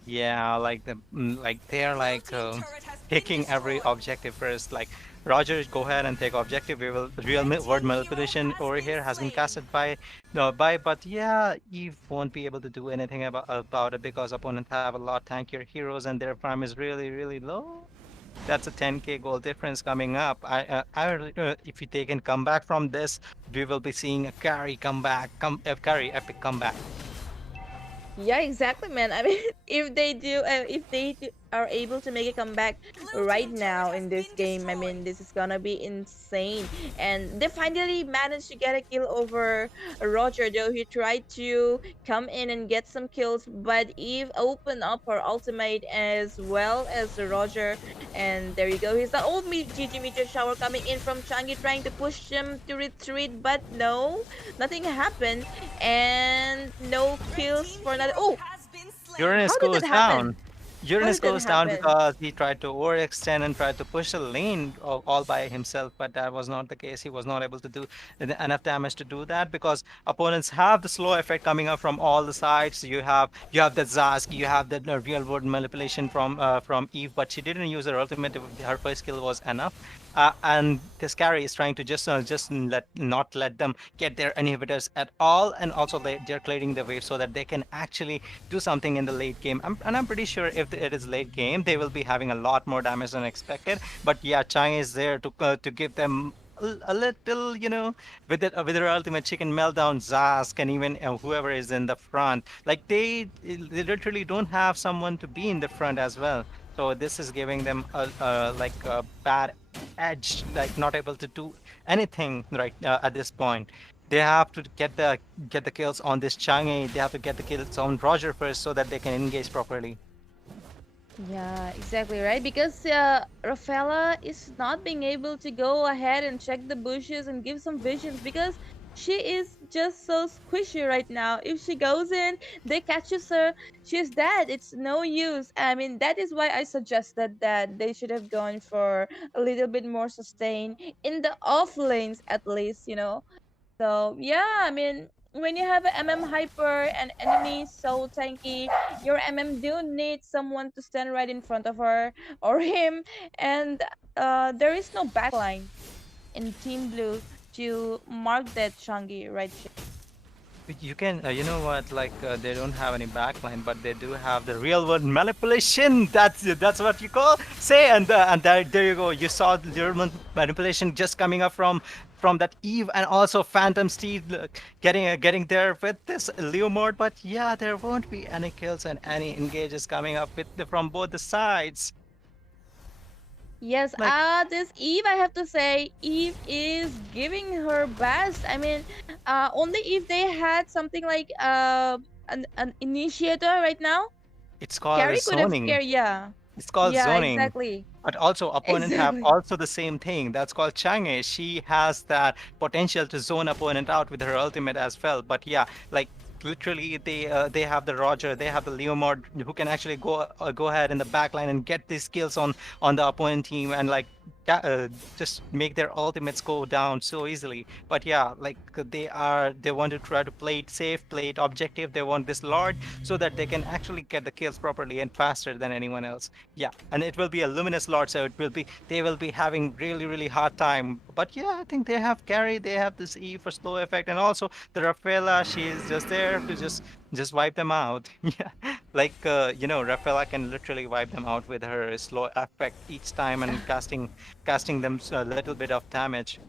Yeah, like like they're like taking every objective first. Like Roger, go ahead and take objective. We will word manipulation over here has been casted by but yeah, Eve won't be able to do anything about it because opponents have a lot tankier heroes and their farm is really low. That's a 10k goal difference coming up. If they can come back from this, we will be seeing a carry comeback, carry epic comeback. Yeah, exactly, man. I mean, if are able to make a comeback right now in this game, I mean, this is gonna be insane. And they finally managed to get a kill over Roger, though he tried to come in and get some kills, but Eve opened up her ultimate as well as Roger. And there you go. He's the old GG meteor shower coming in from Changi, trying to push him to retreat, but no, nothing happened, and no kills for another. Oh, Uranus how did that goes happen? down. Uranus How did goes that down happen? because he tried to overextend and tried to push a lane all by himself, but that was not the case. He was not able to do enough damage to do that because opponents have the slow effect coming up from all the sides. You have the Zask, you have the real world manipulation from Eve, but she didn't use her ultimate. Her first skill was enough. And this carry is trying to just not let them get their inhibitors at all, and also they're clearing the wave so that they can actually do something in the late game. I'm pretty sure if it is late game, they will be having a lot more damage than expected. But yeah, Chang is there to give them a little, with her ultimate, she can melt down Zask and even whoever is in the front. Like they literally don't have someone to be in the front as well. So this is giving them a bad edge, like not able to do anything right at this point. They have to get the kills on this Chang'e. They have to get the kills on Roger first so that they can engage properly. Yeah, exactly right. Because Rafaela is not being able to go ahead and check the bushes and give some visions because she is just so squishy right now. If she goes in, they catches her, she's dead. It's no use. I mean, that is why I suggested that they should have gone for a little bit more sustain in the off lanes at least. So yeah, I mean, when you have an MM hyper and enemy so tanky, your MM do need someone to stand right in front of her or him, and there is no backline in Team Blue to mark that Changi right. You can, you know what? Like they don't have any backline, but they do have the real world manipulation. That's what you call say, and there you go. You saw the German manipulation just coming up from that Eve and also Phantom Steed getting there with this Leo mode. But yeah, there won't be any kills and any engages coming up from both the sides. Yes, Like this Eve, I have to say, Eve is giving her best. I mean, only if they had something like an initiator right now, it's called Carrie could have zoning. scared. Yeah, It's called yeah, zoning. exactly, But also opponent have exactly. also the same thing. That's called Chang'e. She has that potential to zone opponent out with her ultimate as well. But yeah, like literally they have the Roger, they have the Leomord who can actually go ahead in the backline and get these kills on the opponent team and like just make their ultimates go down so easily. But yeah, like they want to try to play it safe, play it objective. They want this Lord so that they can actually get the kills properly and faster than anyone else. Yeah, and it will be a luminous Lord, so they will be having really hard time. But yeah, I think they have carry, they have this E for slow effect, and also the Rafaela, she is just there to just wipe them out. Yeah, like Rafaela can literally wipe them out with her slow effect each time and casting them a little bit of damage.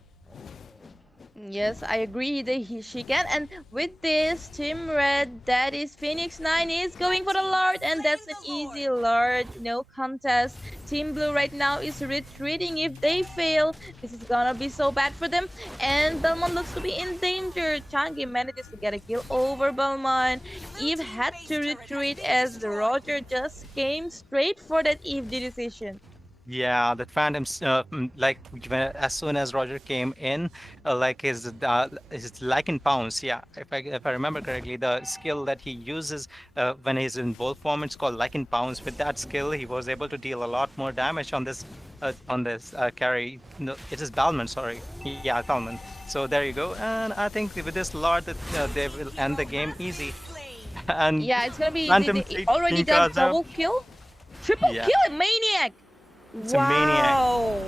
Yes, I agree that she can. And with this, Team Red, that is Phoenix 9, is going for the Lord. And that's an easy Lord. No contest. Team Blue right now is retreating. If they fail, this is gonna be so bad for them. And Belmont looks to be in danger. Changi manages to get a kill over Belmont. Eve had to retreat as Roger just came straight for that Eve decision. Yeah, that Phantom, like as soon as Roger came in, like his Lycan Pounce. Yeah, if I remember correctly, the skill that he uses when he's in wolf form, it's called Lycan Pounce. With that skill, he was able to deal a lot more damage on this carry. No, it is Balman, sorry. Yeah, Balman. So there you go. And I think with this Lord, that they will end the game easy. And Yeah, it's gonna be Phantom he Seed already King got Kaza, double kill, triple yeah, kill, maniac. it's a maniac. Wow,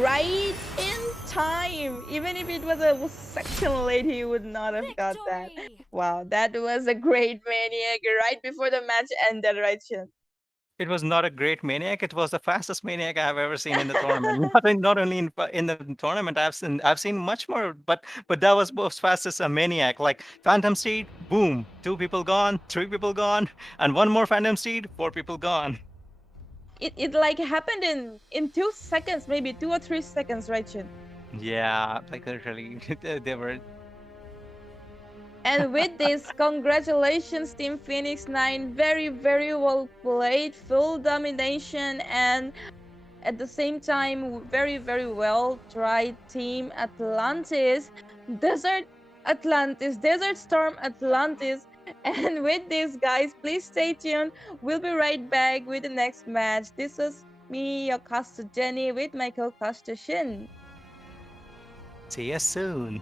right in time. Even if it was a second late, he would not have got that. Wow, that was a great maniac right before the match ended, right, Shin? It was not a great maniac. It was the fastest maniac I have ever seen in the tournament. Not only in the tournament, I've seen much more, but that was most fastest a maniac. Like Phantom Steed, boom, 2 people gone, 3 people gone, and one more Phantom Steed, 4 people gone. It like happened in 2 seconds, maybe 2 or 3 seconds, right, Shin? Yeah, like literally, they were. And with this, congratulations, Team Phoenix 9. Very, very well played, full domination, and at the same time, very, very well tried, Team Atlantis. Desert Atlantis, Desert Storm Atlantis. And with this, guys, please stay tuned. We'll be right back with the next match. This was me, your caster Jenny, with my co-caster Shin. See you soon.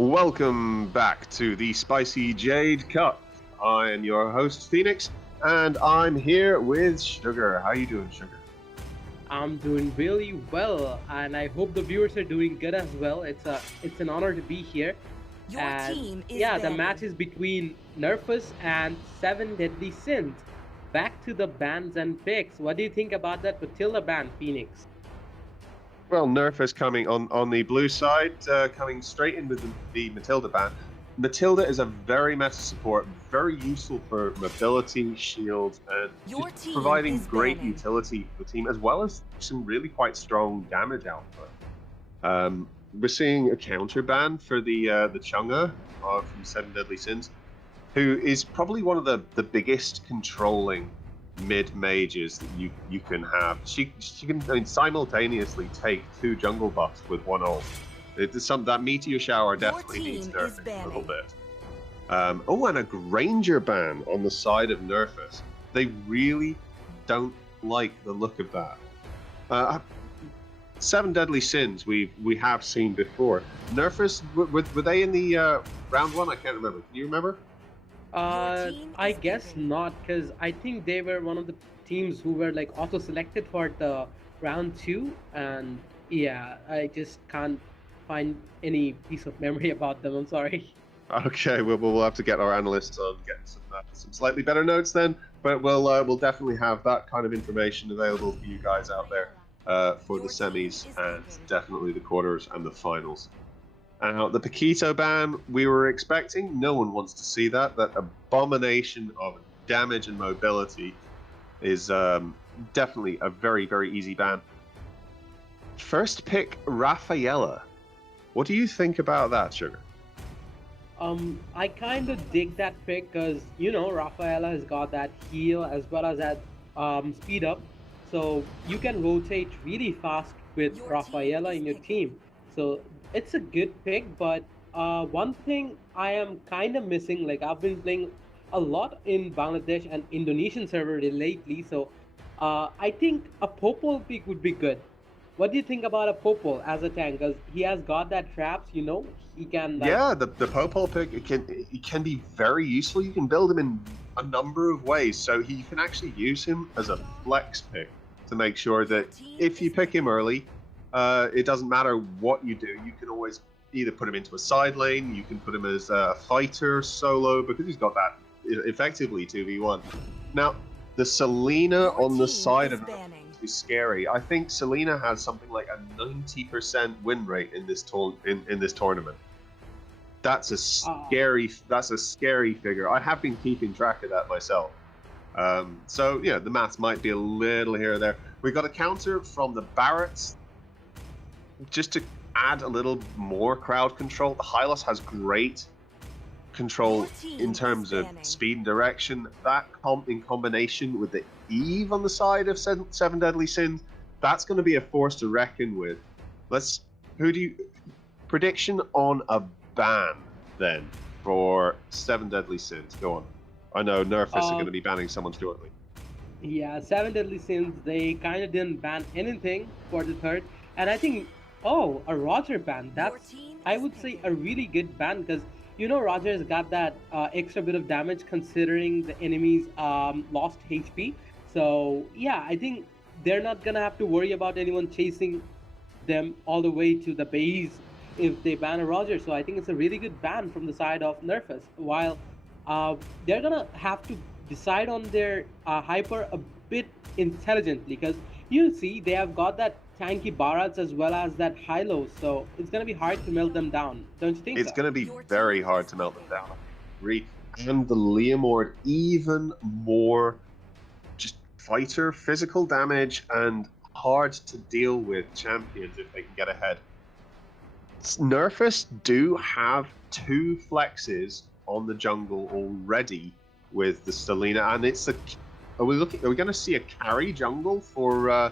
Welcome back to the Spicy Jade Cup. I am your host, Phoenix, and I'm here with Sugar. How you doing, Sugar? I'm doing really well, and I hope the viewers are doing good as well. It's an honor to be here. Your And team is yeah, the banning. match is between NerfUs and 7 Deadly Sins. Back to the bans and picks. What do you think about that Matilda ban, Phoenix? Well, Nerf is coming on the blue side, coming straight in with the Matilda ban. Matilda is a very meta support, very useful for mobility, shield, and Your just team providing is great banning. utility for the team, as well as some really quite strong damage output. We're seeing a counter ban for the Chunga from 7 Deadly Sins, who is probably one of the biggest controlling mid mages that you can have. She can simultaneously take 2 jungle buffs with 1 ult. That meteor shower definitely needs team is nerfing a little banning. bit. Oh, and a Granger ban on the side of NerfUs. They really don't like the look of that. 7 Deadly Sins we have seen before. NerfUs, were they in the round 1? I can't remember. Can you remember? team I is guess banning. not, because I think they were one of the teams who were like auto-selected for the round 2, and yeah, I just can't find any piece of memory about them. I'm sorry. Okay, we'll have to get our analysts on getting some slightly better notes then. But we'll definitely have that kind of information available for you guys out there for the semis and definitely the quarters and the finals. Now, the Paquito ban, we were expecting. No one wants to see that. That abomination of damage and mobility is definitely a very, very easy ban. First pick, Rafaela. What do you think about that, Sugar? I kind of dig that pick because, you know, Rafaela has got that heal as well as that speed up. So you can rotate really fast with Your Rafaela team in is your team. So it's a good pick, but one thing I am kind of missing, like I've been playing a lot in Bangladesh and Indonesian server lately, so I think a Popol pick would be good. What do you think about a Popol as a tank? Because he has got that traps, you know, he can like Yeah, the Popol pick it can be very useful. You can build him in a number of ways. So you can actually use him as a flex pick to make sure that if you pick him early, it doesn't matter what you do. You can always either put him into a side lane, you can put him as a fighter solo because he's got that effectively 2v1. Now, the Selena Your on the team side is of banning. is scary. I think Selena has something like a 90% win rate in this in this tournament. That's a scary figure. I have been keeping track of that myself. So yeah, the maths might be a little here or there. We got a counter from the Barretts just to add a little more crowd control. The Hylos has great control Your team in is terms of banning. speed and direction. That in combination with the Eve on the side of 7 Deadly Sins, that's going to be a force to reckon with. Prediction on a ban then for 7 Deadly Sins? Go on. I know NerfUs are going to be banning someone shortly. Yeah, 7 Deadly Sins, they kind of didn't ban anything for the third. And I think, oh, a Roger ban. That's, I would say, a really good ban because, you know, Roger's got that extra bit of damage considering the enemy's lost HP. So, yeah, I think they're not going to have to worry about anyone chasing them all the way to the base if they ban a Roger. So I think it's a really good ban from the side of NerfUs. While they're gonna have to decide on their hyper a bit intelligently because you see they have got that tanky Barats as well as that Hylos, so it's gonna be hard to melt them down. Don't you think It's so? going to be very hard to melt them down. And the Leomord, even more just fighter, physical damage, and hard to deal with champions if they can get ahead. NerfUs do have 2 flexes on the jungle already with the Selena, and it's a. Are we going to see a carry jungle for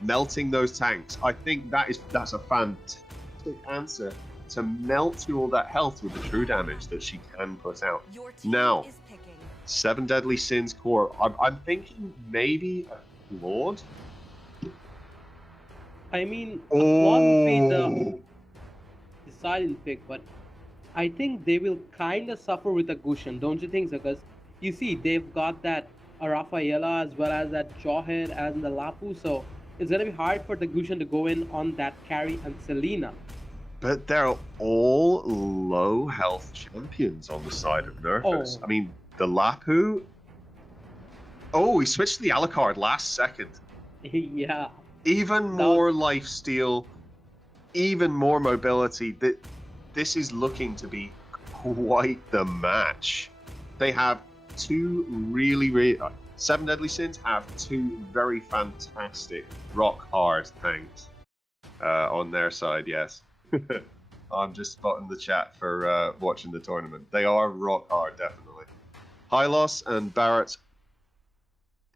melting those tanks? I think that's a fantastic answer to melt through all that health with the true damage that she can put out. Your team Now, is picking. 7 Deadly Sins core. I'm thinking maybe a Lord. I mean, a Claw would be the Oh, deciding pick, but I think they will kind of suffer with the Gushan, don't you think so? Because you see, they've got that Rafaela as well as that Jawhead and the Lapu, so it's gonna be hard for the Gushan to go in on that carry and Selena. But they're all low health champions on the side of Nerfus. Oh. I mean, the Lapu. Oh, he switched to the Alucard last second. Yeah. Even more lifesteal, even more mobility. This is looking to be quite the match. They have two really 7 Deadly Sins have two very fantastic rock hard tanks on their side. Yes, I'm just spotting the chat for watching the tournament. They are rock hard, definitely. Hylos and Barrett,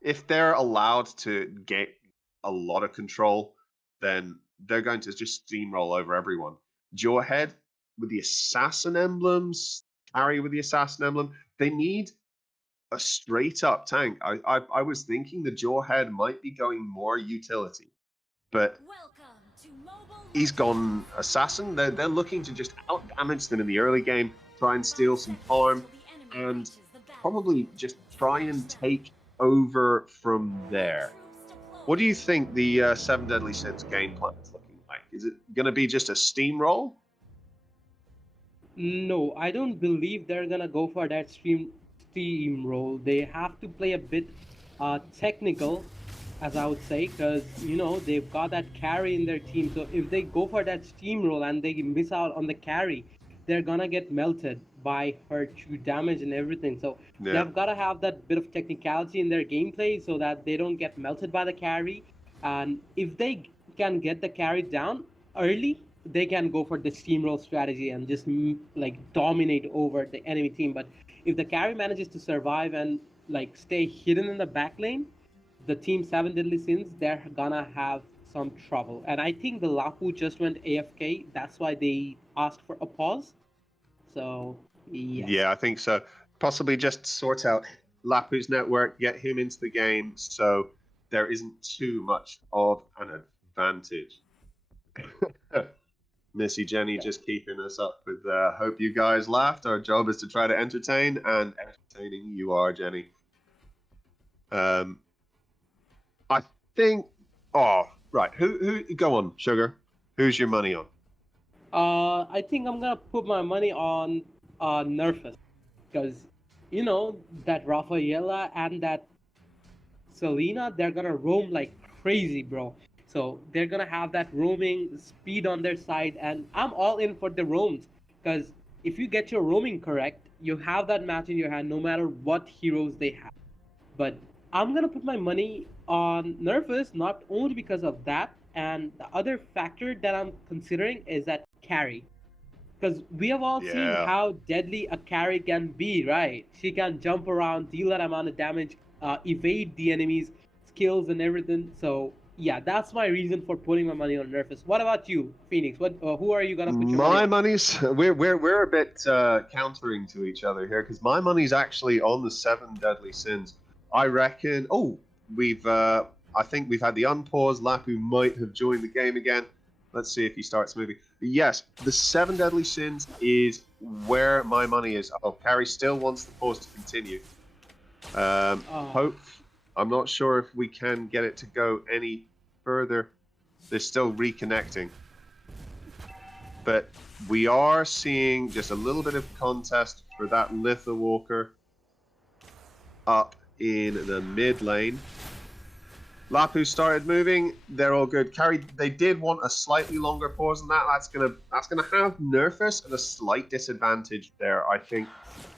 if they're allowed to get a lot of control, then they're going to just steamroll over everyone. Jawhead with the assassin emblems, carry with the assassin emblem, they need a straight up tank. I was thinking the Jawhead might be going more utility, but he's gone assassin. They're looking to just out damage them in the early game, try and steal some farm, and probably just try and take over from there. What do you think the 7 Deadly Sins game plan is looking like? Is it going to be just a steamroll? No, I don't believe they're gonna go for that steam role. They have to play a bit technical, as I would say, because you know they've got that carry in their team. So if they go for that steamroll and they miss out on the carry, they're gonna get melted by her true damage and everything. So they've got to have that bit of technicality in their gameplay so that they don't get melted by the carry. And if they can get the carry down early, they can go for the steamroll strategy and just like dominate over the enemy team. But if the carry manages to survive and like stay hidden in the back lane, the team 7 Deadly Sins, they're gonna have some trouble. And I think the Lapu just went AFK. That's why they asked for a pause. So, yes. Yeah, I think so. Possibly just sort out Lapu's network, get him into the game so there isn't too much of an advantage. Missy Jenny just keeping us up with hope you guys laughed. Our job is to try to entertain, and entertaining you are, Jenny. I think. Oh, right. Who? Go on, Sugar. Who's your money on? I think I'm gonna put my money on NerfUs, because you know that Rafaela and that Selena, they're gonna roam like crazy, bro. So they're gonna have that roaming speed on their side, and I'm all in for the roams, because if you get your roaming correct, you have that match in your hand no matter what heroes they have. But I'm gonna put my money on NerfUs not only because of that, and the other factor that I'm considering is that carry. Because we have all seen how deadly a carry can be, right? She can jump around, deal that amount of damage, evade the enemy's skills and everything. So yeah, that's my reason for putting my money on NerfUs. What about you, Phoenix? What? Who are you gonna put your money on? My money's we're a bit countering to each other here, because my money's actually on the 7 Deadly Sins. I reckon. Oh, we've. I think we've had the unpause. Lapu might have joined the game again. Let's see if he starts moving. But yes, the 7 Deadly Sins is where my money is. Oh, Carrie still wants the pause to continue. Hope. I'm not sure if we can get it to go any further. They're still reconnecting. But we are seeing just a little bit of contest for that Litha Walker up in the mid lane. Lapu started moving. They're all good. Carry. They did want a slightly longer pause than that. That's gonna have NerfUs at a slight disadvantage there. I think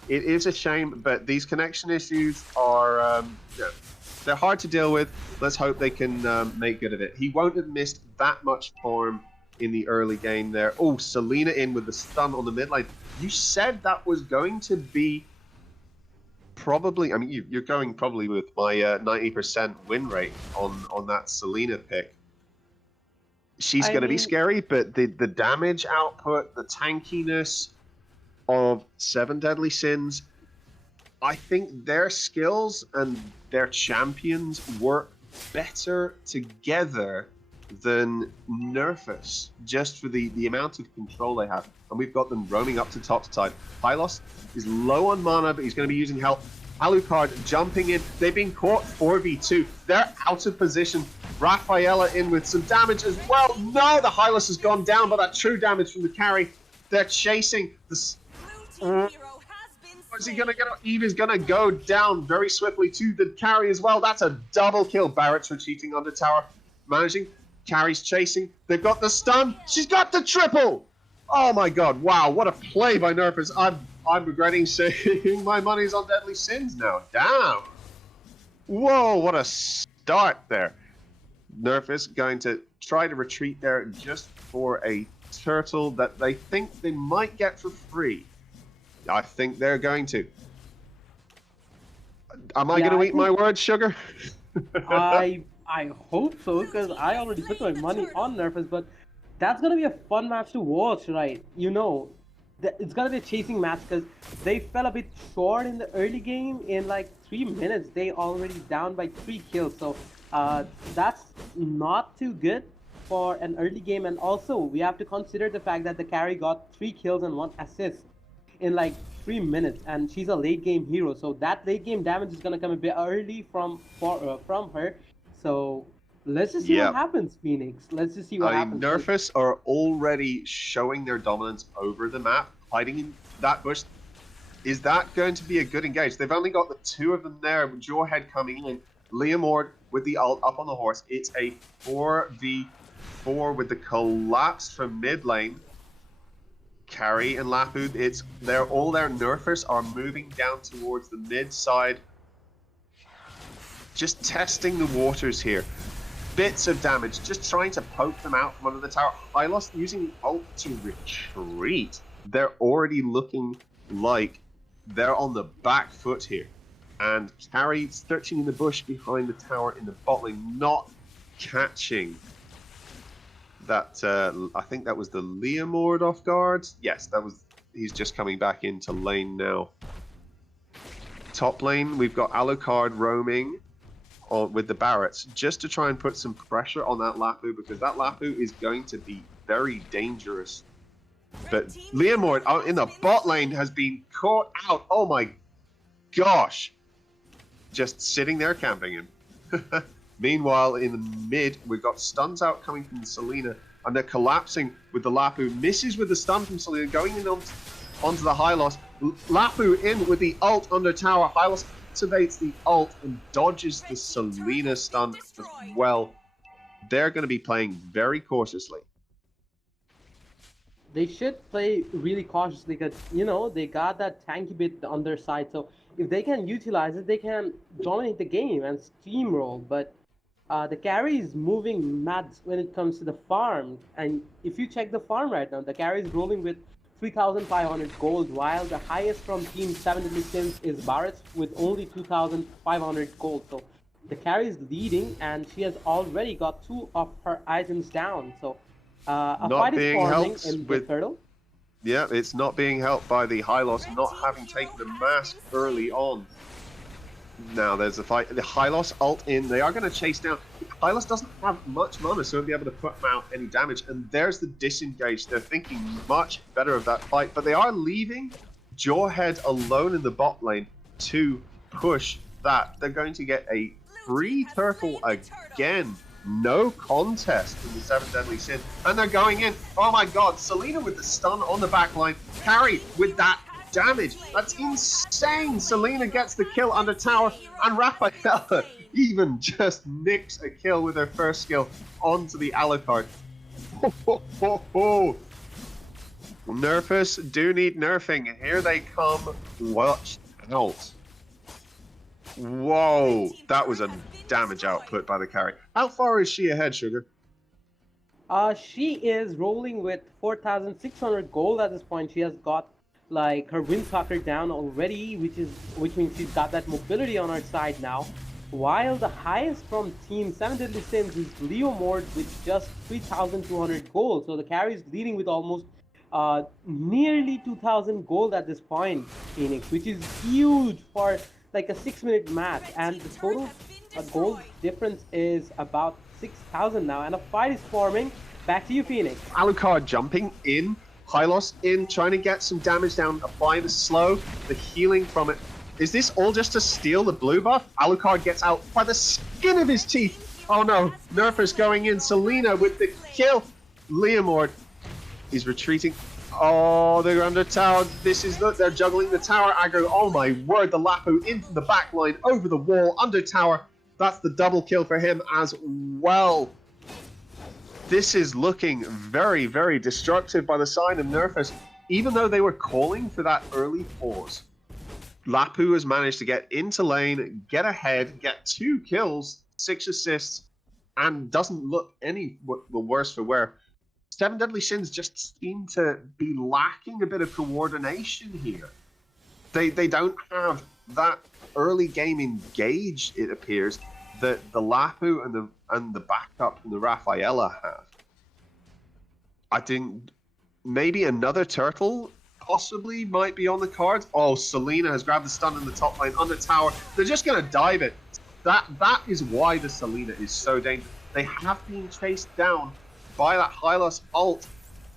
it is a shame, but these connection issues are they're hard to deal with. Let's hope they can make good of it. He won't have missed that much form in the early game there. Oh, Selena in with the stun on the mid lane. You said that was going to be probably, I mean, you're going probably with my 90% win rate on that Selena pick. She's going to be scary, but the damage output, the tankiness of 7 Deadly Sins, I think their skills and their champions work better together than NerfUs, just for the amount of control they have. And we've got them roaming up to top side. Hylos is low on mana, but he's going to be using health. Alucard jumping in. They've been caught 4v2. They're out of position. Rafaela in with some damage as well. No, the Hylos has gone down, but that true damage from the carry. They're chasing the... Is he gonna get? Eve is gonna go down very swiftly to the carry as well. That's a double kill. Barrett's retreating under tower, managing. Carry's chasing. They've got the stun. She's got the triple. Oh my god! Wow, what a play by Nerfus. I'm regretting saying my money's on Deadly Sins now. Damn. Whoa, what a start there. Nerfus going to try to retreat there just for a turtle that they think they might get for free. I think they're going to. Am I going to eat my words, Sugar? I hope so, because I already put my money on Nerfus, but that's going to be a fun match to watch, right? You know, it's going to be a chasing match, because they fell a bit short in the early game. In like 3 minutes, they already down by 3 kills, so that's not too good for an early game. And also, we have to consider the fact that the carry got 3 kills and 1 assist in like 3 minutes, and she's a late game hero, so that late game damage is gonna come a bit early from her. So let's just see what happens, Phoenix. Let's just see what happens. Nerfus are already showing their dominance over the map, hiding in that bush. Is that going to be a good engage? They've only got the 2 of them there. Jawhead coming in, Leomord with the ult up on the horse. It's a 4v4 with the collapse from mid lane. Carry and Lapu, all their Nerfers are moving down towards the mid side. Just testing the waters here. Bits of damage, just trying to poke them out from under the tower. Hylos using ult to retreat. They're already looking like they're on the back foot here. And Carry searching in the bush behind the tower in the bot lane, not catching that. I think that was the Leomord off guard. Yes, that was. He's just coming back into lane now. Top lane, we've got Alucard roaming with the Barretts just to try and put some pressure on that Lapu, because that Lapu is going to be very dangerous. But Leomord out in the bot lane has been caught out. Oh my gosh. Just sitting there camping him. Meanwhile, in the mid, we've got stuns out coming from Selena, and they're collapsing with the Lapu. Misses with the stun from Selena, going in onto the Hylos. Lapu in with the ult under tower. Hylos activates the ult and dodges the Selena stun as well. They're going to be playing very cautiously. They should play really cautiously, because, you know, they got that tanky bit on their side. So if they can utilize it, they can dominate the game and steamroll. But the carry is moving mad when it comes to the farm. And if you check the farm right now, the carry is rolling with 3,500 gold, while the highest from Team 7 Deadly Sins is Barrett with only 2,500 gold. So the carry is leading, and she has already got 2 of her items down. So a fight is forming in the turtle. Yeah, it's not being helped by the Hylos not having taken the mask early on. Now there's a fight. The Hylos ult in. They are going to chase down. Hylos doesn't have much mana, so won't be able to put out any damage. And there's the disengage. They're thinking much better of that fight, but they are leaving Jawhead alone in the bot lane to push that. They're going to get a free turtle again. No contest from the 7 Deadly Sin. And they're going in. Oh my god, Selena with the stun on the back line. Carry with that damage. That's insane. Selena gets the kill under tower, and Rafaela even just nicks a kill with her first skill onto the Alucard. Nerfus do need nerfing. Here they come. Watch out. Whoa, that was a damage output by the carry. How far is she ahead, Sugar? She is rolling with 4,600 gold at this point. She has got like her Windtalker down already, which means she's got that mobility on her side now. While the highest from Team 7 Deadly Sins is Leomord with just 3,200 gold. So the carry is leading with almost nearly 2,000 gold at this point, Phoenix, which is huge for like a 6-minute match. And the total gold difference is about 6,000 now, and a fight is forming. Back to you, Phoenix. Alucard jumping in, Hylos in, trying to get some damage down, apply the slow, the healing from it. Is this all just to steal the blue buff? Alucard gets out by the skin of his teeth. Oh no, NerfUs going in, Selena with the kill. Leomord is retreating. Oh, they're under tower. This is they're juggling the tower aggro. Oh my word, the Lapu into the back line, over the wall, under tower. That's the double kill for him as well. This is looking very, very destructive by the side of NerfUs. Even though they were calling for that early pause, Lapu has managed to get into lane, get ahead, get 2 kills, 6 assists, and doesn't look any the worse for wear. Seven Deadly Sins just seem to be lacking a bit of coordination here. They don't have that early game engage, it appears, that the Lapu and the backup from the Rafaela have. I think maybe another turtle possibly might be on the cards. Oh, Selena has grabbed the stun in the top lane under tower. They're just going to dive it. That is why the Selena is so dangerous. They have been chased down by that Hylos ult,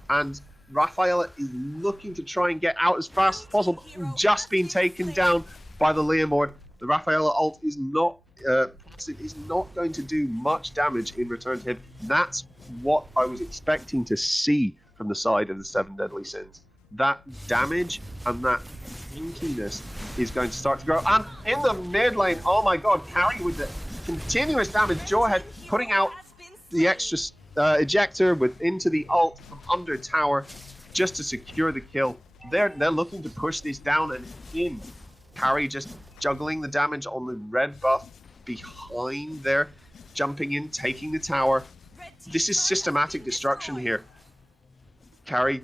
and Rafaela is looking to try and get out as fast as possible. Just been taken down by the Leomord. The Rafaela ult is not going to do much damage in return to him. That's what I was expecting to see from the side of the Seven Deadly Sins. That damage and that tankiness is going to start to grow. And in the mid lane, oh my god, Carry with the continuous damage. Jawhead putting out the extra ejector into the ult from under tower just to secure the kill. They're looking to push this down and in. Carry just juggling the damage on the red buff behind there, jumping in, taking the tower. This is systematic destruction here. Carry,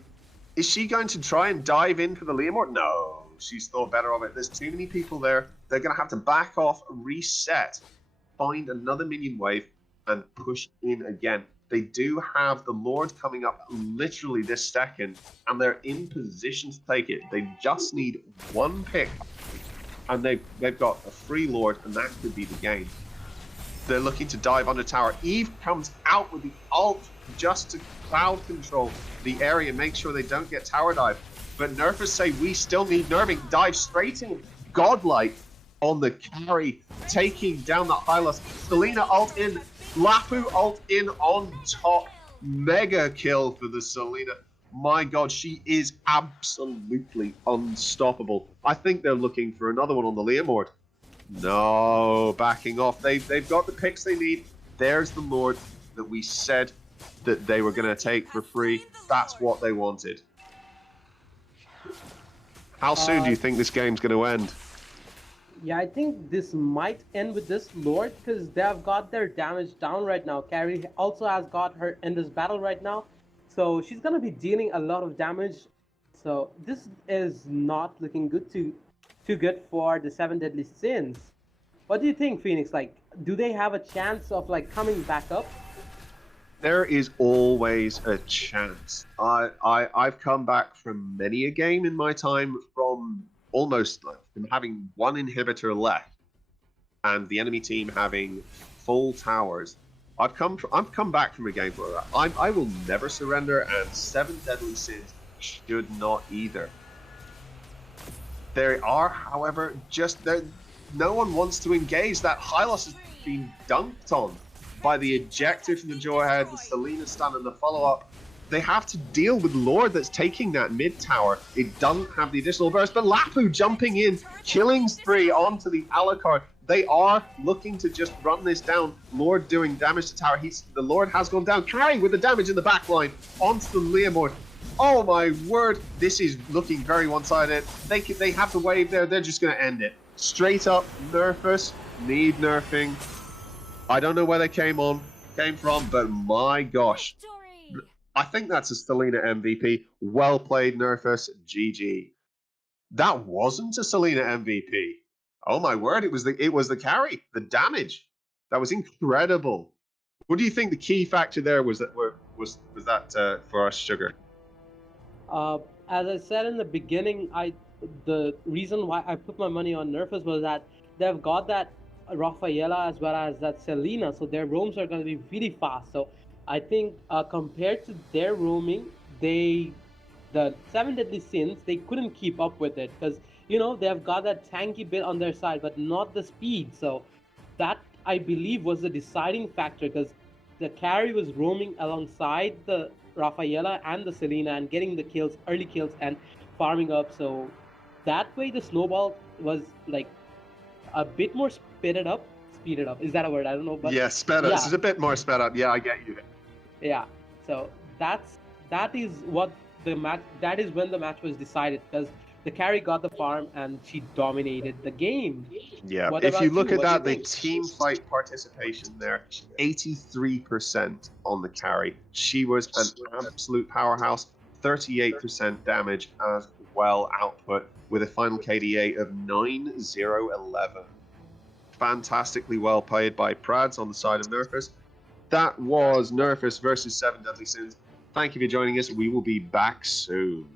is she going to try and dive in for the Leomord? No, she's thought better of it. There's too many people there. They're going to have to back off, reset, find another minion wave, and push in again. They do have the Lord coming up literally this second, and they're in position to take it. They just need one pick, and they've got a free Lord, and that could be the game. They're looking to dive under tower. Eve comes out with the ult just to cloud control the area, make sure they don't get tower dive. But NerfUs say we still need nerving. Dive straight in, godlike on the Carry, taking down the Hylos. Selena ult in, Lapu ult in on top. Mega kill for the Selena. My god, she is absolutely unstoppable. I think they're looking for another one on the Leomord. No, backing off. They've got the picks they need. There's the Lord that we said that they were going to take for free. That's what they wanted. How soon do you think this game's going to end? Yeah, I think this might end with this Lord because they have got their damage down right now. Carrie also has got her in this battle right now. So she's going to be dealing a lot of damage. So this is not looking too good for the Seven Deadly Sins. What do you think, Phoenix? Like, do they have a chance of like coming back up? There is always a chance. I've come back from many a game in my time from almost from having one inhibitor left and the enemy team having full towers. I've come back from a game where I will never surrender, and Seven Deadly Sins should not either. There are, however, no one wants to engage. That Hylos has been dunked on by the ejector from the Jawhead, the Selena stun, and the follow-up. They have to deal with Lord that's taking that mid tower. It doesn't have the additional burst, but Lapu jumping in, killing spree onto the Alucard. They are looking to just run this down. Lord doing damage to tower. The Lord has gone down. Carry with the damage in the back line onto the Leomord. Oh my word, this is looking very one-sided. They have the wave there. They're just going to end it. Straight up, NerfUs need nerfing. I don't know where they came from, but my gosh. I think that's a Selena MVP. Well played, NerfUs. GG. That wasn't a Selena MVP. Oh my word! It was the carry, the damage. That was incredible. What do you think the key factor there was that for us, Sugar? As I said in the beginning, the reason why I put my money on NerfUs was that they've got that Rafaela as well as that Selena, so their roams are going to be really fast. So I think compared to their roaming, the Seven Deadly Sins, they couldn't keep up with it because they've got that tanky bit on their side, but not the speed. So that I believe was the deciding factor because the carry was roaming alongside the Rafaela and the Selena and getting the kills, early kills, and farming up. So that way, the snowball was like a bit more speeded up. Speeded up, is that a word? I don't know, but Yeah, sped up. yeah, This is a bit more sped up. Yeah, I get you. yeah. So that is what the match. That is when the match was decided because the carry got the farm and she dominated the game. Yeah, What if about you look you? at What do you that, the think? team fight participation there, 83% on the carry. She was an absolute powerhouse, 38% damage as well output with a final KDA of 9011. Fantastically well played by Prads on the side of NerfUs. That was NerfUs versus 7 Deadly Sins. Thank you for joining us. We will be back soon.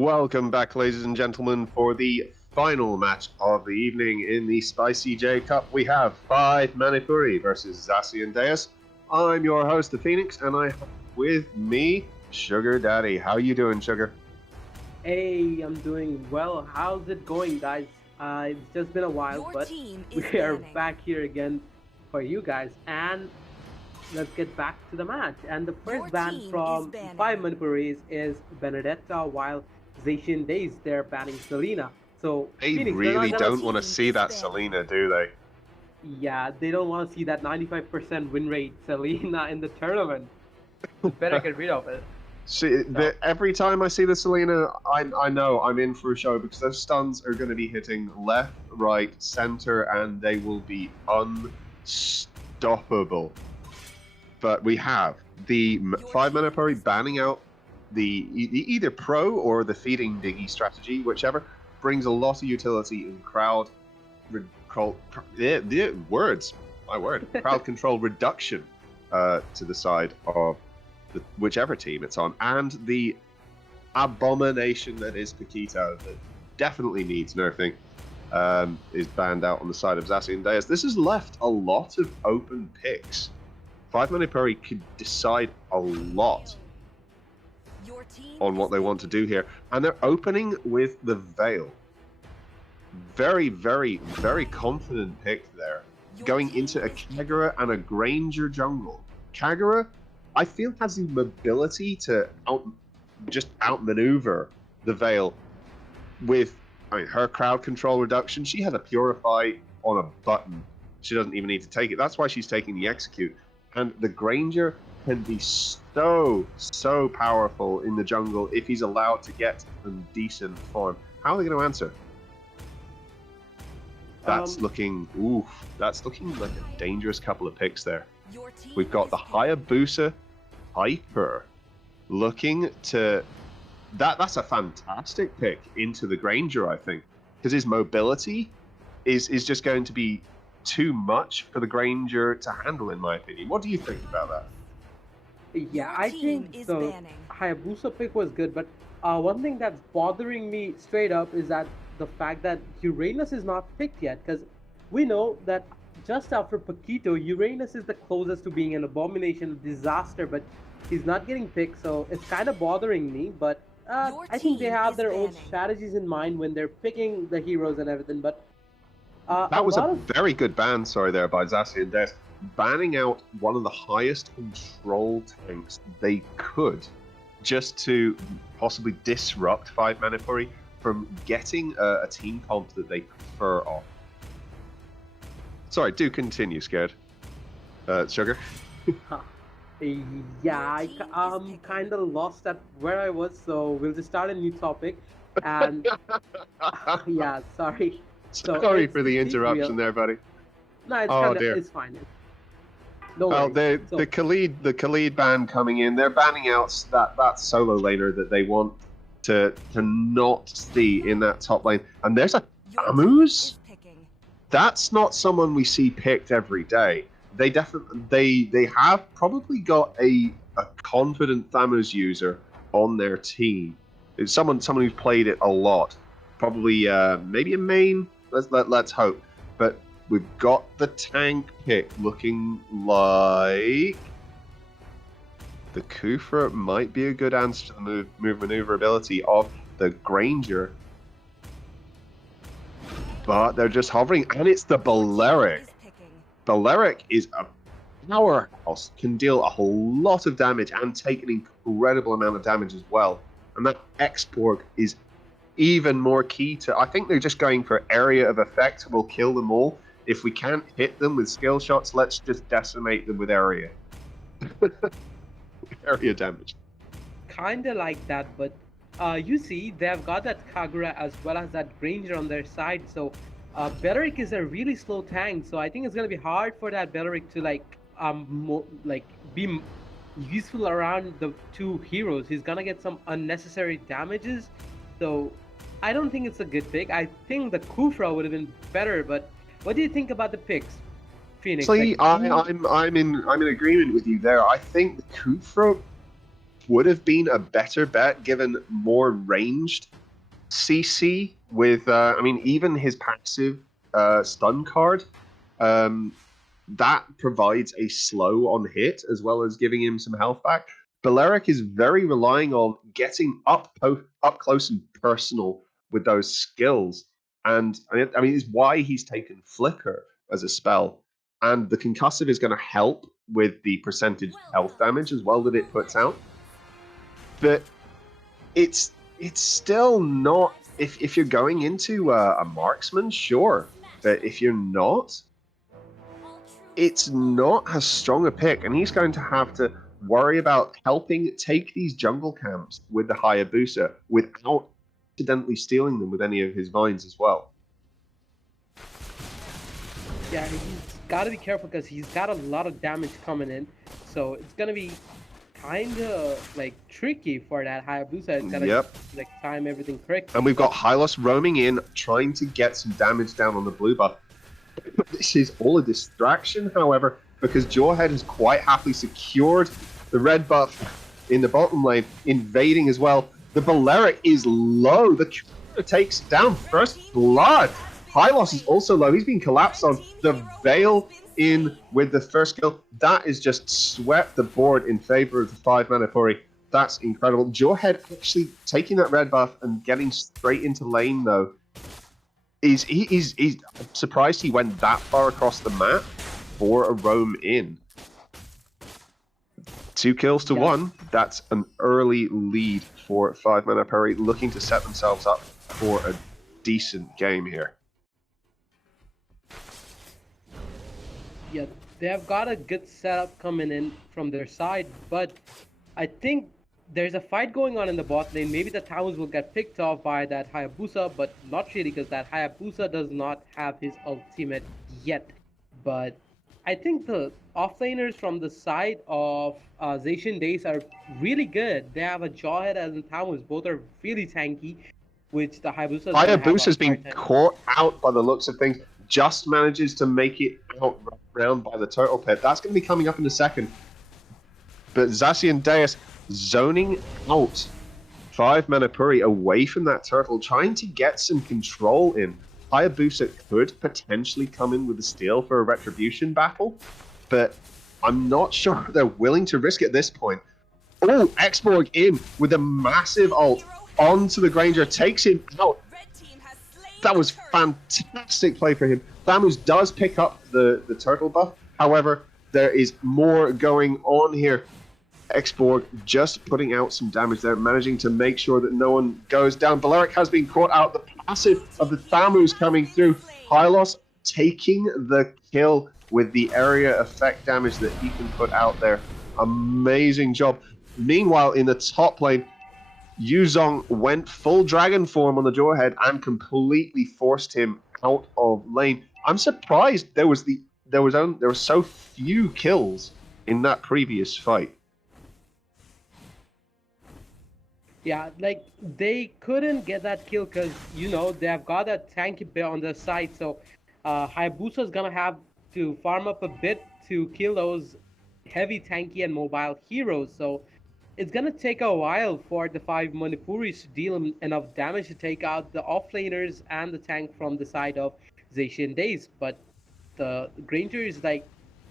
Welcome back, ladies and gentlemen, for the final match of the evening in the Spicy J Cup. We have 5 Manipuri versus Zacian Deus. I'm your host, the Phoenix, and I have with me Sugar Daddy. How you doing, Sugar? Hey, I'm doing well. How's it going, guys? It's just been a while, Your but team is we are banning. back here again for you guys. And let's get back to the match. And the Your first ban team from is banning. 5 Manipuris is Benedetta, while Zacian Days, they're banning Selena. So, They Phoenix, they're not really gonna- don't want to team see is that banned. Selena, do they? Yeah, they don't want to see that 95% win rate Selena in the tournament. Better get rid of it. See, every time I see the Selena, I know I'm in for a show because those stuns are going to be hitting left, right, center, and they will be unstoppable. But we have the 5 Manipuri banning out the either pro or the feeding diggy strategy, whichever, brings a lot of utility in crowd crowd control reduction to the side of whichever team it's on, and the abomination that is Paquito that definitely needs nerfing is banned out on the side of Zacian Deus. This has left a lot of open picks. 5 Manipuri could decide a lot Your team on what is they want to do here, and they're opening with the Veil. Very, very, very confident pick there. Your Going team into a is picking. Kagura and a Granger jungle. Kagura, I feel, has the mobility to outmaneuver the Veil with, her crowd control reduction. She has a Purify on a button. She doesn't even need to take it. That's why she's taking the Execute. And the Granger can be so powerful in the jungle if he's allowed to get some decent form. How are they going to answer? That's looking like a dangerous couple of picks there. Your team We've got is the picking. Hayabusa Hyper looking to... That's a fantastic pick into the Granger, I think, because his mobility is just going to be too much for the Granger to handle, in my opinion. What do you think about that? Yeah, Your I team think is the banning. Hayabusa pick was good, but one thing that's bothering me straight up is that the fact that Uranus is not picked yet, because we know that just after Paquito, Uranus is the closest to being an abomination, disaster, but he's not getting picked, so it's kind of bothering me, but Your I think they team have is their own banning. strategies in mind when they're picking the heroes and everything, but That was a lot of very good ban, there by Zacian Deus, banning out one of the highest control tanks they could, just to possibly disrupt 5 Manipuri from getting a team comp that they prefer off. Sorry, do continue, Scared. Sugar? Yeah, team is I'm picking. kind of lost at where I was, so we'll just start a new topic. And yeah, sorry. So Sorry it's for the deep interruption real. there, buddy. No, it's Oh, kind of dear. it's fine. No Well, worries. the Khalid band coming in, they're banning out that solo laner that they want to not see in that top lane. And there's a Your Amus? team is picking. That's not someone we see picked every day. They definitely they have probably got a confident Thamus user on their team. It's someone who's played it a lot. Probably maybe a main. Let's hope. But we've got the tank pick looking like the Kufra might be a good answer to the move maneuverability of the Granger. But they're just hovering, and it's the Balearic. Is picking. Balearic is a powerhouse, can deal a whole lot of damage and take an incredible amount of damage as well. And that Export is even more key to... I think they're just going for area of effect. We'll kill them all. If we can't hit them with skill shots, let's just decimate them with area. Area damage. Kind of like that, but you see, they've got that Kagura as well as that Granger on their side, so Belleric is a really slow tank, so I think it's gonna be hard for that Belleric to be useful around the two heroes. He's gonna get some unnecessary damages, so I don't think it's a good pick. I think the Kufra would have been better, but what do you think about the picks, Phoenix? See, Like, I'm in agreement with you there. I think the Kufra would have been a better bet given more ranged CC with, I mean, even his passive stun card, that provides a slow on hit as well as giving him some health back. Balearic is very relying on getting up close and personal with those skills. And I mean, it's why he's taken Flicker as a spell. And the concussive is going to help with the percentage health damage as well that it puts out. But it's still not, if you're going into a marksman, sure. But if you're not, it's not as strong a pick, and he's going to have to worry about helping take these jungle camps with the Hayabusa without accidentally stealing them with any of his vines as well. Yeah, he's got to be careful because he's got a lot of damage coming in, so it's gonna be kind of like tricky for that Hayabusa. It's gotta like time everything correct. And we've got Hylos roaming in, trying to get some damage down on the blue buff. This is all a distraction, however, because Jawhead has quite happily secured the red buff in the bottom lane, invading as well. The Balearic is low. The Killer takes down first blood. Hylos is also low. He's been collapsed on. The Veil in with the first kill. That is just swept the board in favor of the 5 Manipuri. That's incredible. Jawhead actually taking that red buff and getting straight into lane though. He's surprised he went that far across the map for a roam in. 2 kills to 1. That's an early lead for 5 Manipuri, looking to set themselves up for a decent game here. Yeah, they have got a good setup coming in from their side, but I think there's a fight going on in the bot lane. Maybe the towers will get picked off by that Hayabusa, but not really because that Hayabusa does not have his ultimate yet. But I think the offlaners from the side of Zacian Deus are really good. They have a Jawhead and the towers. Both are really tanky, which the Hayabusa has been caught out by the looks of things. Just manages to make it out round by the turtle pit. That's going to be coming up in a second. But Zacian Deus zoning out 5 Manipuri away from that turtle, trying to get some control in. Hayabusa could potentially come in with a steal for a retribution battle, but I'm not sure they're willing to risk it at this point. Oh, Xborg in with a massive ult onto the Granger, takes him out. That was fantastic play for him. Thamus does pick up the turtle buff. However, there is more going on here. Xborg just putting out some damage there, managing to make sure that no one goes down. Balearic has been caught out. The passive of the Thamus coming through. Hylos taking the kill with the area effect damage that he can put out there. Amazing job. Meanwhile, in the top lane, Yuzong went full dragon form on the Jawhead and completely forced him out of lane. I'm surprised there were so few kills in that previous fight. Yeah, like they couldn't get that kill because you know they have got a tanky bear on their side, so Hayabusa is gonna have to farm up a bit to kill those heavy tanky and mobile heroes. So it's gonna take a while for the 5 Manipuris to deal enough damage to take out the offlaners and the tank from the side of Zacian Deus. But the Granger is like